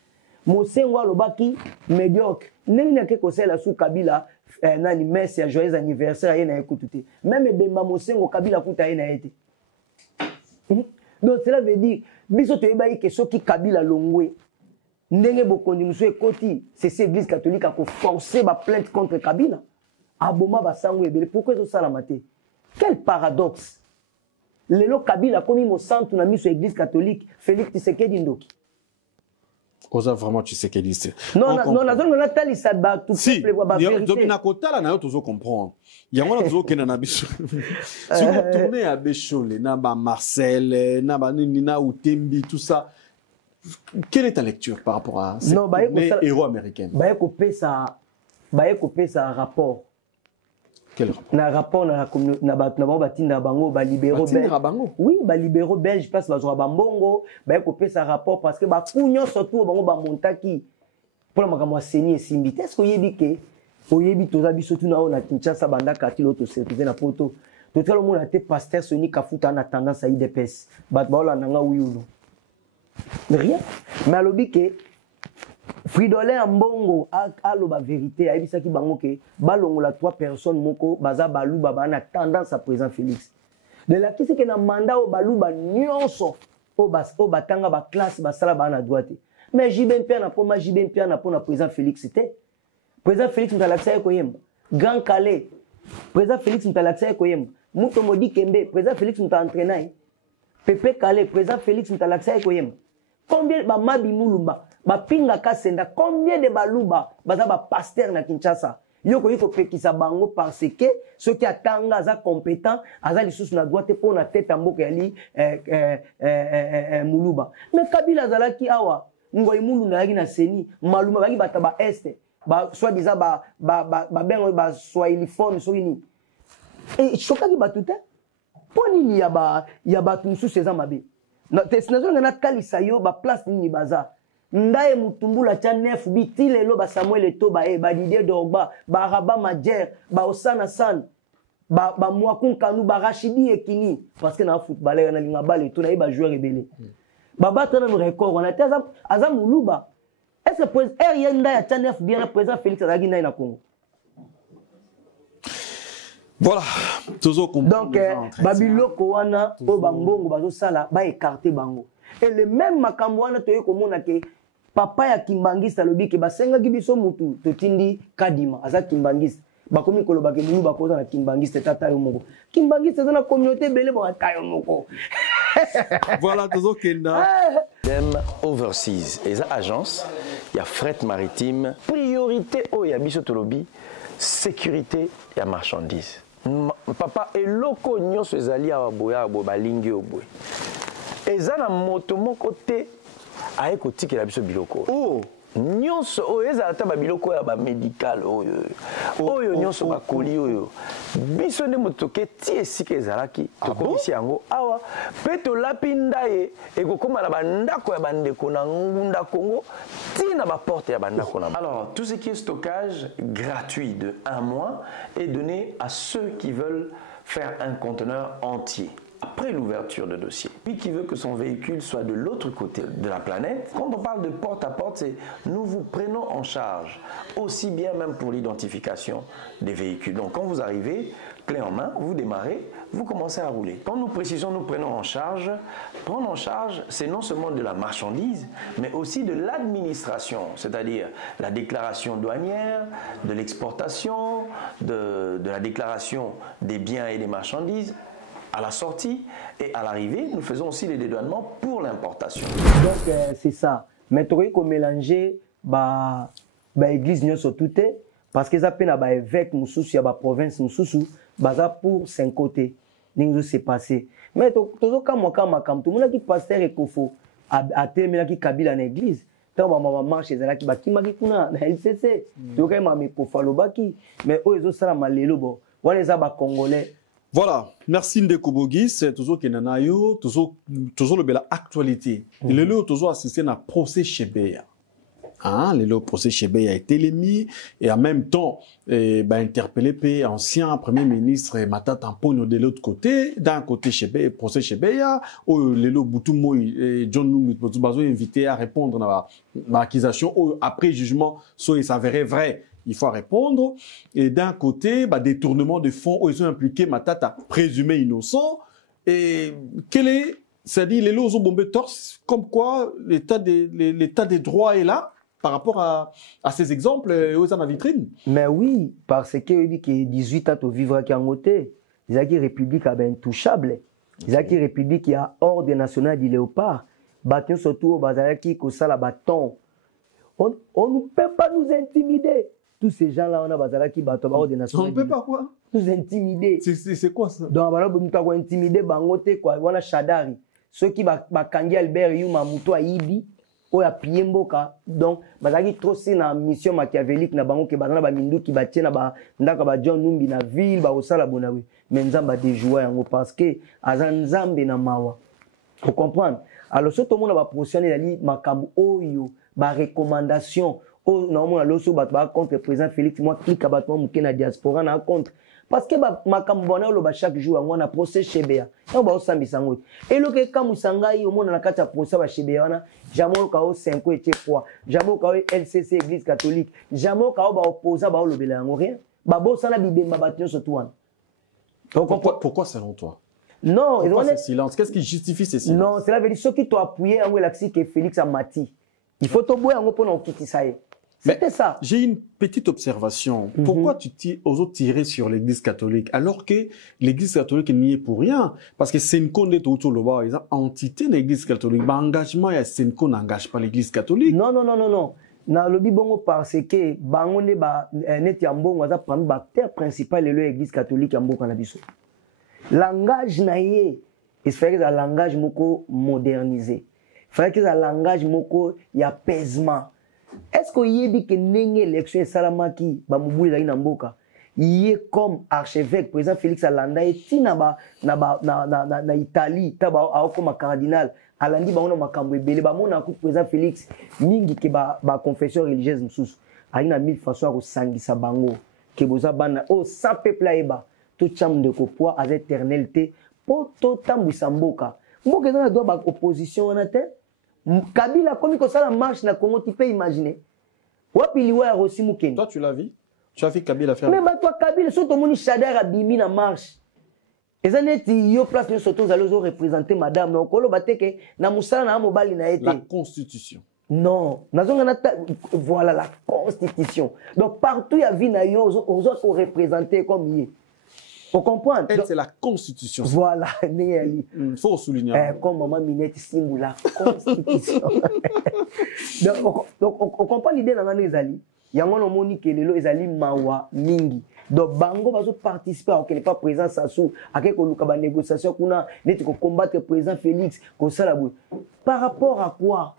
mosengo alobaki médiocre nini na ke kosela sous Kabila nani merci à joyeux anniversaire yena ekutute même bemba mosengo Kabila kuta yena été donc cela veut dire biso to yeba ke soki Kabila longwe ndenge bokondi muso ekoti c'est l'église catholique a forcer ba plainte contre Kabila aboma ba sango ebele pourquoi eso sala maté quel paradoxe lelo Kabila komi mo centre na miso église catholique Félix Tshisekedi ndoki Oza vraiment tu sais qu'elle dit. Non, la zone on a tali ça ba tout peuple ba vérité. Donc na kota là na yo tozo comprendre. Ya ngona tozo kena na biso. Si on tourner à Béchole, na ba Marcel, na ba Nina ou Tembi tout ça. Quelle est ta lecture par rapport à ces héros américains? Ba ekopé ça rapport. Quel rapport? Na rapport na batinda bango ba libéraux belges. Oui, ba libéraux belges place bazwa bambongo, ba ekopé ça rapport parce que ba kunyo surtout bango ba montaki pour la makambo seni esimbi. Est-ce que yebi ke oyebi toza biso tuna na Kinshasa banda kati loto certifié na poto. To telo mona te pasteur Soni Kafuta na tendance à IDPS. Ba ola nanga uyuno. Rien. Mais alobi ke Fridolin Mbongo aloba vérité ayebisaki bango ke balongola 3 personnes moko baza baluba bana tendance à président Félix de la kisi ke na mandat o baluba nyonso o batanga ba classe basala bana droite mais JBMP na poma JBMP na pona président Félix c'était président Félix mtalakisa ko yemba Grand Calais président Félix mtalakisa ko yemba Muto Modi Kembe président Félix mtaentraîner Pepe Calais président Félix mtalakisa ko yemba combien ba pinga kasenda combien de baluba baza ba pasteur na Kinshasa Yo ko pekisa bango parce que ceux qui attendent aza compétent aza lisusu na droite pour na tête mboka yali muluba mais Kabila azalaki awa ngoyi mulu na yaki na seni maluma baki bataba este ba soit disant ba bengo ba swahiliphone so ini et chokaki batute poni ya ba tunsu seza mabe na tesnazo na kalisa yo ba place ni baza ndaye mutumbula cha nef biti lelo ba Samuel Etoba ba Didier Drogba ba Raba Majer ba Osana San ba Mwaku Kanu ba Rachidi Ekini parce que na footballeur na linga balle to na ba joueur rebelle ba batana no record on a azam muluba est-ce que yenda ya cha nef bien président Félix Azagi na Congo. Voilà, donc babiloko wana po bambongo bazo sala ba écarter bango et le même makambo wana toye komona ke papa ya Kimbangista lobi ke basenga kibiso mutu totindi Kadima aza Kimbangista bakomi koloba ke mulu bakoza na Kimbangista tata yo moko Kimbangista na communauté belé ba tayo moko. Voilà Kenda. Dem overseas et agence il y a fret maritime priorité o ya biso tolobi sécurité ya marchandise. Papa eloko nyonso ezali awa boya bo balingi oboy ezana moto moko te aye kotikela biso biloko oh nyonso oyo ezala ta babiloko ya bamedical oyo nyonso bakoli oyo biso nde moto toke ti esika ezalaki tokomisi yango awa mpe tolapi ndaye ekokóma na bandako ya bandeko na ngunda Congo ti na baporte ya bandako na. Alors tout ce qui est stockage gratuit de 1 mois est donné à ceux qui veulent faire un conteneur entier après l'ouverture de dossier. Lui qui veut que son véhicule soit de l'autre côté de la planète, quand on parle de porte à porte, c'est nous vous prenons en charge, aussi bien même pour l'identification des véhicules. Donc quand vous arrivez, clé en main, vous démarrez, vous commencez à rouler. Quand nous précisons nous prenons en charge, prendre en charge, c'est non seulement de la marchandise, mais aussi de l'administration, c'est-à-dire la déclaration douanière, de l'exportation, de la déclaration des biens et des marchandises, à la sortie et à l'arrivée, nous faisons aussi les dédouanements pour l'importation. Donc c'est ça. Mais tu vois qu'on mélanger l'église nyonso tout parce que ça peine à évêque mususu ya ba province mususu baza pour 5 côtés. Ningo s'est passé. Mais toujours comme tout le monde qui pasteur et kofo a terminé qui Kabila na église. Tant maman marche ezala ki bakimaki kuna na LCC. Tu vois mama kofalo baki mais eux zo sala malelo bo. Wana za ba congolais. Voilà, merci Ndeko Bogis, toujours Kenanayo, toujours le bel actualité. Le lot toujours assisté à procès Chebeya. Hein, le procès Chebeya a été émis et en même temps interpellé pe ancien premier ministre Matata Mponyo de l'autre côté, d'un côté Chebeya, procès Chebeya, où le lot Boutumo et John Numit Botubazo invité à répondre à l'accusation après jugement soit il s'avérait vrai. Il faut répondre. Et d'un côté, détournement de fonds où ils ont impliqué Matata, présumé innocent. Et quel est, c'est-à-dire, les lots ont bombé torse, comme quoi l'état des droits est là, par rapport à ces exemples aux en vitrine. Mais oui, parce que 18 ans au vivre qui en côté, ils ont dit République intouchable. Ils ont dit République qui a ordre national du léopard. Bâton surtout au Bazalaki, qui ça la bâton. On ne peut pas nous intimider. Tous ces gens-là, on a bazala qui battent au des nations. On ne peut pas quoi? Nous intimider. C'est quoi ça? Donc, on va intimider bangote quoi. On a Chadari. Ceux qui kangi Albert Yuma Muto Aibi, ou a Piemboka. Donc, bazali trop c'est na mission machiavélique na bango ke bazana ba mindu ki batie na ba ndaka ba John Numbi na ville ba osala bonawi. Mais nzamba déjouer yango parce que azanzambe na mawa. Faut comprendre. Alors, ce tout le monde va procéder ali makambu oyo ba recommandation. Oh non, loso batba contre le président Félix moi clique abattement mouké na diaspora na contre parce que makambona lo ba chaque jour on a procès Chebeya on ba osambisa ngo et lo ke kamusanga yi omona na kata procès ba Chebeya wana jamo ka o 5 et 3 jamo ka o LCC église catholique jamo ka o ba opposa ba lobela ngo rien ba bosa na bibemba batinyo surtout wana. Pourquoi selon toi? Non, pourquoi ce silence? Qu'est-ce qui justifie ces silences? Non, c'est la vérité ceux qui t'ont appuyé en l'axi que Félix a mati. Il faut te boire en pour quitter ça. C'était ça. J'ai une petite observation. Pourquoi tu oses tirer sur l'église catholique alors que l'église catholique n'y est pour rien? Parce que Senko n'est autour de l'entité de l'église catholique. Engagement, Senko n'engage pas l'église catholique. Non. na lobi bongo parce que bango ne ba net ya mbongo aza parmi ba acteur principal de l'église catholique ya mboka na biso. Langage na ye, il fallait que ça langage moko modernisé. Il fallait que ça langage moko ya apaisement. Est-ce que yebi que nenge élection salamaki ba mubuli la na mboka? Yé comme archevêque président Félix Alanda et tina ba na Italie taba a comme cardinal alandi ba ona makambo ebele ba mona ku président Félix mingi ke ba confession religieuse mususu alina mille façons ko sangisa bango ke boza bana o sa peuple eba to cham de ko poids à éternalité po to tambisa mboka mboka na do ba opposition na te Kabila comme ko ça la marche na Congo tu peux imaginer wapi liwa ya Rossi Mukeni. Toi tu l'as vu? Tu as vu Kabila faire? Mais bah toi Kabila surtout moni Chadar a bimi na marche. Ezaneti yo place nous surtout allons représenter madame donc kolo bateke na musala na mobali na été. La constitution. Non, voilà la constitution. Donc partout il y a vu na yo on doit représenter comme yé. Vous comprenez? Elle c'est la constitution. Voilà, faut souligner. Comme maman Minette Simou la constitution. donc on comprend l'idée dans les ali. Yango no moni ke lelo ezali mawa mingi. Donc bango bazo participer à n'est pas présent Sassou, à quelque luka ba négociation kuna neti ko combattre président Félix ko sala boy. Par rapport à quoi?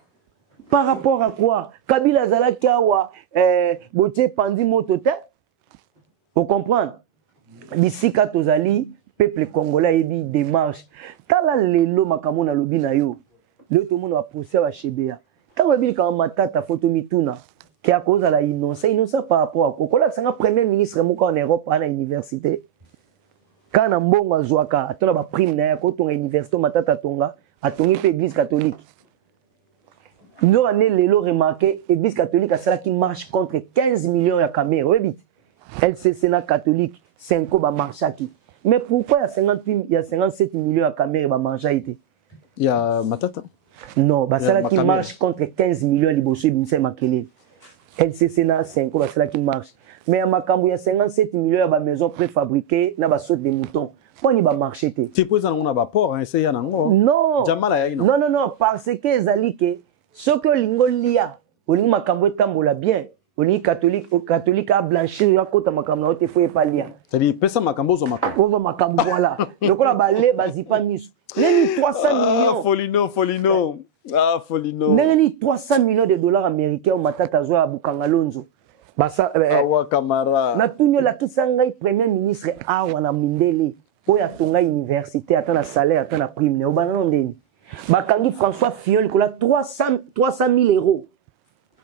Par rapport à quoi? Kabila zala kiawa botie pandi motote. Vous comprenez? D'ici ka tozali peuple congolais ebi démarche. Tala lelo makambo na lobi na yo. Le tout le monde va procès à Chebea. Tala bi ka matata photo mituna. Qui a cause à la innocent par rapport à quoi? C'est un premier ministre en Europe à l'université. Quand on a un bon zoaka, à ton prime na ko ton université matata tonga, à ton église catholique. Nous avons lelo remarqué église catholique à cela qui marche contre 15 millions de caméras. Oui, LCC na catholique 5 ba marche qui. Mais pourquoi il y a 57 millions de caméras ba marche été? Il y a matata. Non, bah cela qui marche contre 15 millions de bosso bimse makele. LCC na 5 c'est là qui marche. Mais à Makambo, il y a 57 millions de maisons préfabriquées, na ba saute des moutons. Pourquoi ni ba marché te? Tu poses on a ba port hein, c'est yanango. Non. Non, parce que ezali ke ce que lingo lia, olingi Makambo tambola bien, olingi catholique a blanchir ya kota Makambo na te faut pas lia. C'est-à-dire pesa Makambo zo Makambo. Ozo Makambo voilà. Donc on a balé bazipa miso. Les 300 millions. Folino. Ah, Folino. Nengeni 300 millions de dollars américains au matata zo ya Bukangalonzo. Basa awa kamara. Na tunyo la kisanga premier ministre awa na mindele. Oya tonga université atana salaire atana prime ne obana ndeni. Bakangi François Fillon kola 300 000 euros.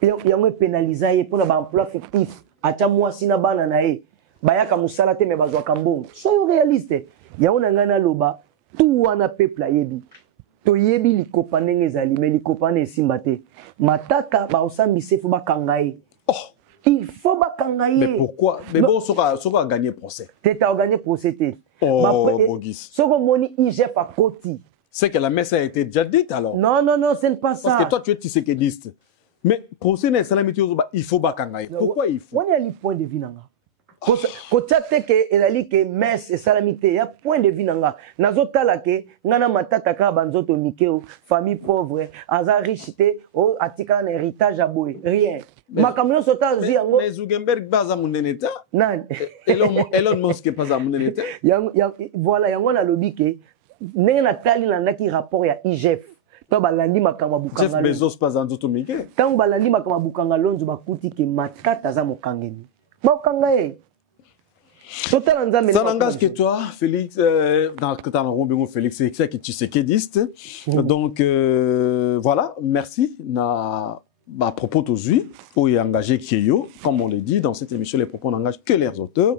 Yango pénalisé pour ba emploi fictif. Acha mwasi na bana na e. Bayaka musala te me bazwa kambongo. Soyons réalistes. Yango ngana loba tout wana peuple ayebi. Toyebi likopa ndenge ezali mais likopa na esimba te matata ba osambise fo bakangaye. Oh, il faut bakangaye. Mais pourquoi? Mais bon, soka gagner procès. Teta gagner procès te. Oh, Bogis. Soko moni IGF a koti. C'est que la messe a été déjà dite alors. Non, ce n'est pas ça. Parce que toi tu es tisékédiste. Mais procès na salamiti ozoba il faut bakangaye. Pourquoi il faut? On est à le point de vue nanga. Kotate ke ezali ke messe esalamite ya point de vue nanga nazotala ke ngana matata ka banzoto mikeo famille pauvre aza richité o atika na héritage aboy rien makamyo sota zi yango mais Zuckerberg baza muneneta nan Elon Musk baza muneneta voilà yango na lobi ke ndenge na tali na ndaki rapport ya IGF to balandi makama bukanga Jeff Bezos baza nzoto mike tango balandi makama bukanga lonzo bakuti ke matata za mokangeni bakanga ça n'engage que toi, Félix, Félix, c'est que tu sais qu'édiste. Donc, voilà, merci. À propos d'aujourd'hui, où est engagé Kieyo, comme on le dit, dans cette émission, les propos n'engagent que leurs auteurs.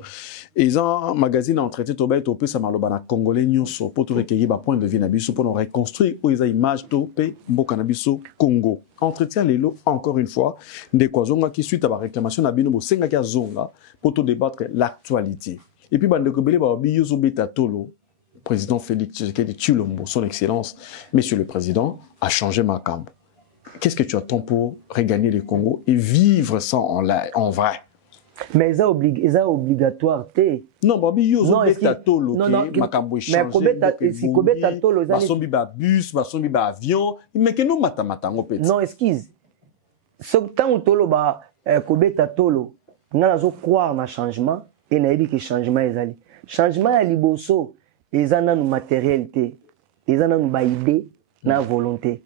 Et ils ont un magazine en traité Tobé Topé Samalobana Congolais Nyonso pour tout recueillir point de vue Nabiso pour nous reconstruire où ils ont image Topé Mbokanabiso Congo. Entretien Lelo, encore une fois, des Kwazonga qui suite à la réclamation Nabino Senga Zonga pour tout débattre l'actualité. Et puis, Bande Kobele Babiyozo Betatolo, président Félix Tshisekedi Tshilombo, son excellence, monsieur le président, a changé ma camp. Qu'est-ce que tu attends pour regagner le Congo et vivre ça en vrai? Mais ça obligatoire te. Non, babi yozo beta tolo non, makambo changer. Mais si kobeta tolo basombi ba bus, basombi ba avion, mais que nous mata ngo peti. Non, excuse. tant que tolo ba kobeta tolo nga nazo croire na changement et na yebi que changement ezali changement ya liboso eza nanu matérialité eza nanu ba idée na volonté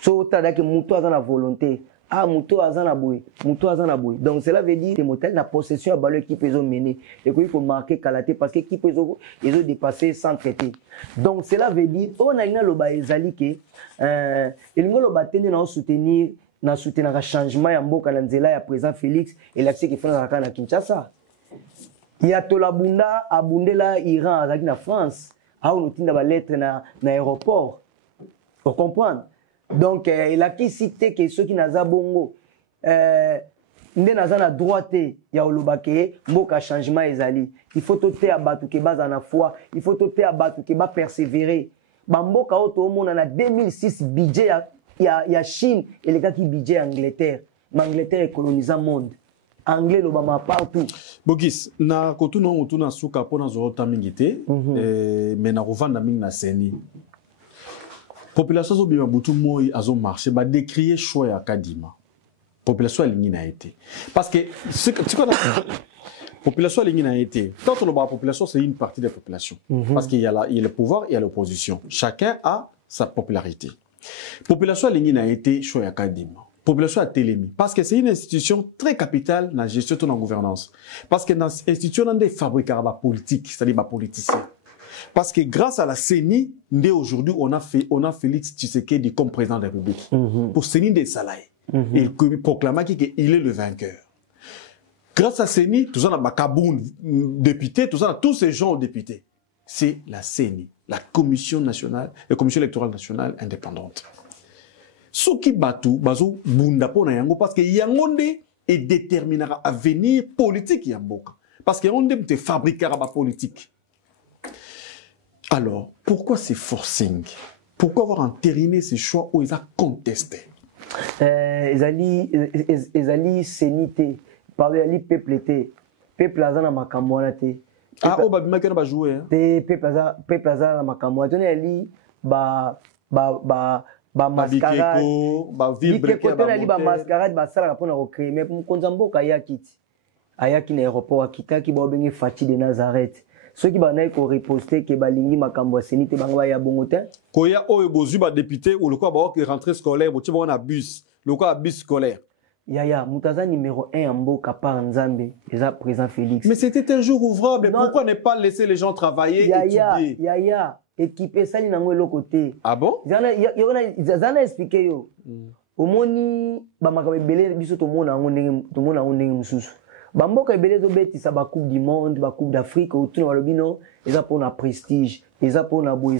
so tada que muto aza na volonté muto aza na boy donc cela veut dire que motel na possession ya balo équipe ezo mener et qu'il faut marquer kalaté parce que équipe ezo dépasser sans traiter donc cela veut dire on a ina loba ezali que elingo loba tende na soutenir na soutenir un changement ya mboka na nzela ya président Félix et l'accès qui fait na Kinshasa ya tola bunda abundela Iran azaki na France on utinda ba lettre na aéroport pour comprendre donc il a qui cité que ceux qui naza bongo nde naza na droite ya olobake mboka changement ezali il faut toter abatu ke baza na foi il faut toter abatu ke ba persévérer ba mboka oto mona na 2006 budget ya Chine et les gars qui budget Angleterre Angleterre colonisa monde anglais lo bama partout Bogis na kotuna otuna suka pona zorota mingite mais na rovanda ming na seni population zo bima butu moi azo marché ba décrier choix ya Kadima population lingi na été parce que ce qu'on a population lingi na été quand on parle population c'est une partie de la population parce qu'il y a le pouvoir et il y a l'opposition chacun a sa popularité population lingi na été choix ya Kadima population a télémi parce que c'est une institution très capitale dans la gestion de la gouvernance parce que dans l'institution on a des fabricants politique c'est-à-dire des politiciens parce que grâce à la CENI aujourd'hui on a Félix Tshisekedi comme président de la République pour CENI des salariés et il proclama qu'il est le vainqueur grâce à CENI tout ça na Kaboun député tout ça tous ces gens députés c'est la CENI la commission électorale nationale indépendante Soki batu bazo bunda pona yango parce que yangonde est déterminera avenir politique yamboka parce que yangonde te fabriquera ba politique. Alors pourquoi ces forcing? Pourquoi avoir entériné ces choix où ils a contesté? Ezali sénité par ali peuple azana makamwana te. O ba bima kena ba jouer te peuple azana makamwana te ali ba mascarade ba vibre ba mascarade ba sala pona ko créer mais konza mboka yakiti ayaki na aéroport akitaki ba bengi Fati de Nazareth ceux qui ba na ko riposter ke balingi makambo ya senite banga ya bongote koya oyo bozu ba député ou le quoi ba ko rentrée scolaire bo tiba na bus le quoi bus scolaire Yaya mutaza numéro 1 en mboka par Nzambe eza président Félix mais c'était un jour ouvrable pourquoi ne pas laisser les gens travailler étudier Yaya équipé sali nango eloko te. Ah bon? Zana expliquer yo. Omoni ba makaba belé biso to mona ngo ndenge mususu. Ba mboka belé zo betisa ba coupe du monde, ba coupe d'Afrique ou tout le bino, eza pour na prestige, eza pour na boy.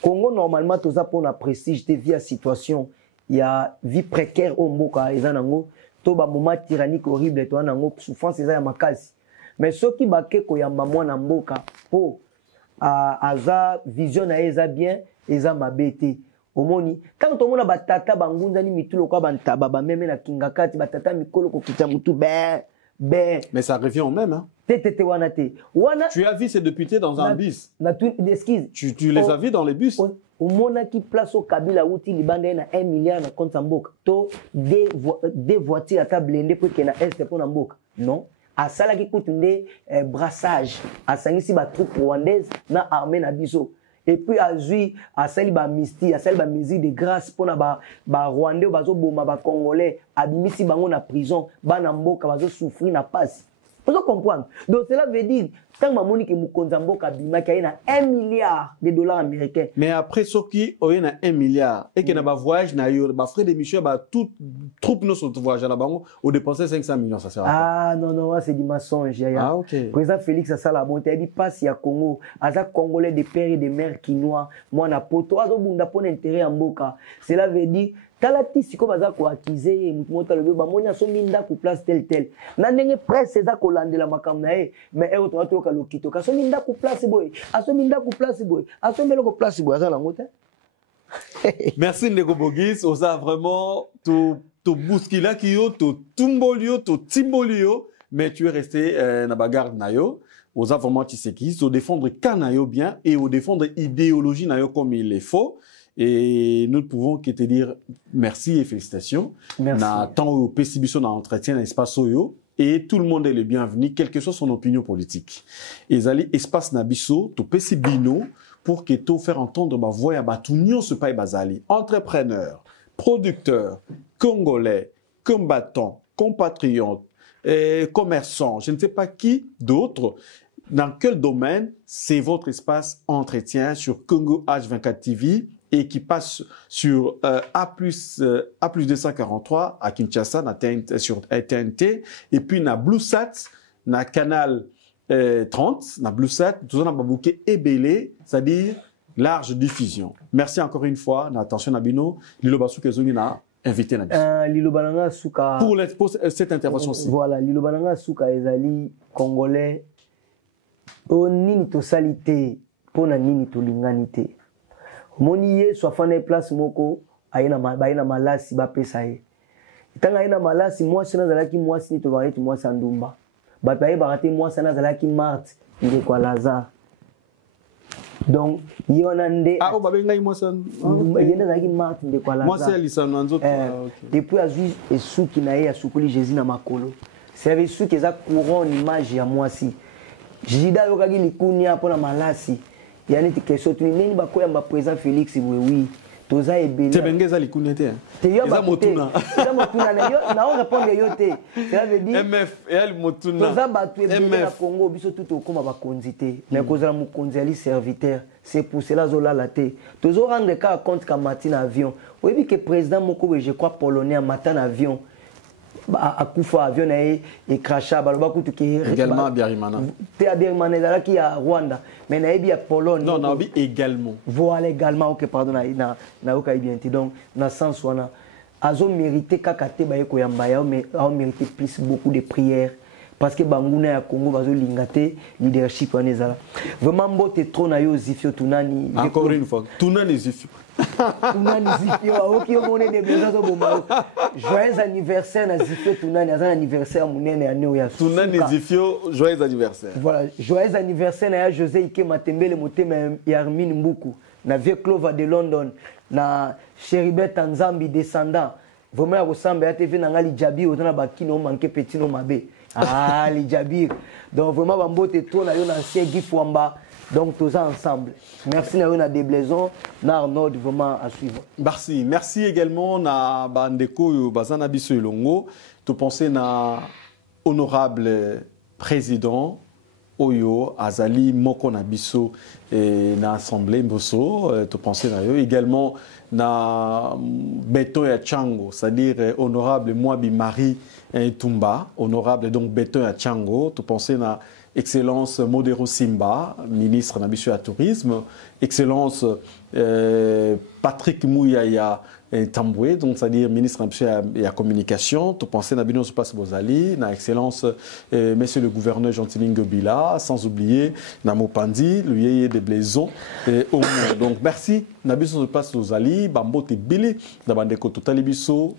Congo normalement to za pour na prestige te via situation, il y a vie précaire au mboka eza nango to ba moment tyrannique horrible to nango souffrance eza ya makasi. Mais soki ba ke ko yamba mwana mboka po aza vision na eza bien eza mabete omoni quand to mona batata bangunza ni mitulo kwa bantaba ba meme na kingakati batata mikolo ko kita mutu mais ça revient au même hein wana tu as vu ces députés dans un bus na tout d'esquisse tu les as vus dans les bus omona ki place au Kabila uti libanda na 1 milliard na compte mboka to des voitures à blindé pour que na est pour na mboka non à sala qui coûte nde brassage à sangisi ba troupe rwandaise na armée na biso et puis à zui à sali ba misti à sali ba musique de grâce pour na ba rwandais bazo boma ba congolais abimisi bango na prison bana mboka bazo souffrir na passe vous comprendre donc cela veut dire tant mamoni que mukonza mboka bima ki na 1 milliard de dollars américains mais après soki oyena 1 milliard et que na ba voyage na yo ba frais d'émission ba tout troupe no so voyage na bango au dépenser 500 millions ça sert à non c'est du mensonge ya OK président Félix ça la bonté il dit passe ya Congo aza congolais de père et de mère quinois moi na poto azo bunda pona intérêt en mboka cela veut dire talati siko baza ko accuser mutu lobe ba mona so minda ku place tel na ndenge presse za ko landela makamna mais e oto ka lokito ka so minda ku place boy aso minda ku place boy aso mbelo ko place boy za la ngote. Merci Ndeko Bogis osa vraiment to bousquila kiyo to tumbolio to timbolio mais tu es resté na bagarre na yo osa vraiment Tshisekedi au défendre Kanayo bien et au défendre idéologie na yo comme il est faux. Et nous ne pouvons que te dire merci et félicitations. Merci. Na tant au PCBSO na entretien l'espace Oyo et tout le monde est le bienvenu, quelle que soit son opinion politique. Et zali espace na biso to PCBino pour que to faire entendre ma voix à batunyo ce pays bazali. Entrepreneurs, producteurs, congolais, combattants, compatriotes, commerçants, je ne sais pas qui d'autres. Dans quel domaine c'est votre espace entretien sur Congo H24 TV et qui passe sur A+243 à Kinshasa sur TNT et puis na BlueSat na canal 30 na BlueSat tout ça na babouké ebélé, c'est-à-dire large diffusion. Merci encore une fois na attention na bino Lilo Basuka zongi na invité na Lilo Bananga Suka pour cette intervention-ci. Voilà, Lilo Bananga Suka ezali congolais o nini to salité pona nini to lingani moni ye so fane place moko ayena malasi ba pesa ye tanga ayena malasi mwasi na zalaki mwasi ni to ba yetu mwasi ndumba ba paye ba raté mwasi na zalaki mart ile kwa Lazare donc yona nde o ba benga mwasi yenda zalaki mart nde kwa Lazare mwasi alisana nzoto depuis azui esuki na ye asukuli Jésus na makolo c'est suki za couronne image ya mwasi jida yokaki likunia pona malasi yani tikeso tu nini bakoya ba président Félix oui toza ebele tebengeza likunia te eza motuna na yo na on répondre yo te ça veut dire MF el motuna toza batu ebele na Congo biso tout okoma ba konzité mais kozala mokonzi ali serviteur c'est pour cela zola la te tozo rendre ka compte ka matin avion oyebi que président moko je crois polonais matin avion a kufa avion et cracha baloba kutu ke également Biarimana te Biarimana là qui a Rwanda mais na ebi a Pologne non na bi également voilà également OK pardon na oka bien donc na sens wana azo mérité kakate ba yeko yamba ya mais a mérité plus beaucoup de prières parce que banguna ya Congo bazo lingate leadership wana ezala vraiment mbote trop na yo zifio tunani encore une fois tunani zifio tunani zifio aoki omone de besoin bomba joyeux anniversaire na zifio tunani azana anniversaire munene ya neo ya tunani zifio joyeux anniversaire voilà joyeux anniversaire na ya José Ike Matembele motema ya Armin Mbuku na Vieux Clova de London na Cheribet Nzambi descendant vraiment ya ressemble ya TV na ngali Jabi otana bakino manke petit no mabe Ali Jabir donc vraiment bambote trop na yo na ancien Guy Fwamba donc tous ensemble merci na yo na Deblaison na Arnaud vraiment à suivre merci également na bandeko yo bazana biso elongo to penser na honorable président Oyo Azali Moko na biso na assemblée Mboso to penser na yo également na Beto ya Chango c'est-à-dire honorable Mwabi Marie Tumba honorable donc Beto ya Chango to penser na excellence Modero Simba ministre na biso ya tourisme excellence Patrick Mouyaya Tamboué, donc c'est-à-dire ministre de la communication, tout penser na bino se passe Bozali, na excellence monsieur le gouverneur Gentilin Gobila, sans oublier na Mopandi, lui de Blaison donc merci na biso se passe Bozali, Bambote Bili, na bandeko totali biso,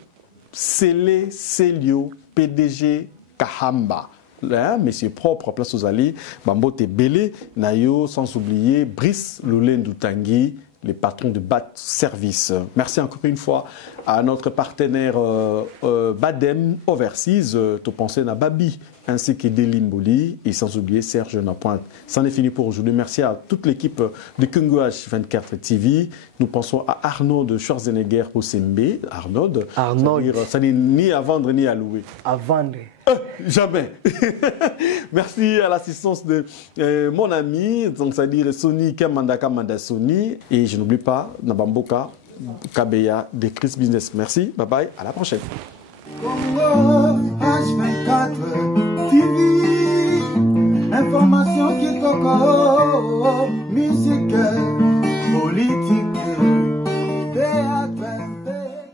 Sele Selio PDG Kahamba. Là, monsieur propre place Bozali, Bambote Bele, Nayo, sans oublier Brice Loulen Tanguy, les patrons de BAT Service. Merci encore une fois à notre partenaire Badem Overseas, to penser na Babi, ainsi que Deline Bouli, et sans oublier Serge Napointe. C'en est fini pour aujourd'hui. Merci à toute l'équipe de Congo H24 TV. Nous pensons à Arnaud de Schwarzenegger au CMB. Arnaud. Ça n'est ni à vendre ni à louer. À vendre. Jamais. Merci à l'assistance de mon ami, donc c'est-à-dire Sony Kamanda Sony. Et je n'oublie pas Nabamboka Kabeya de Chris Business. Merci, bye bye, à la prochaine. Congo H24 TV, information qui toque, musique.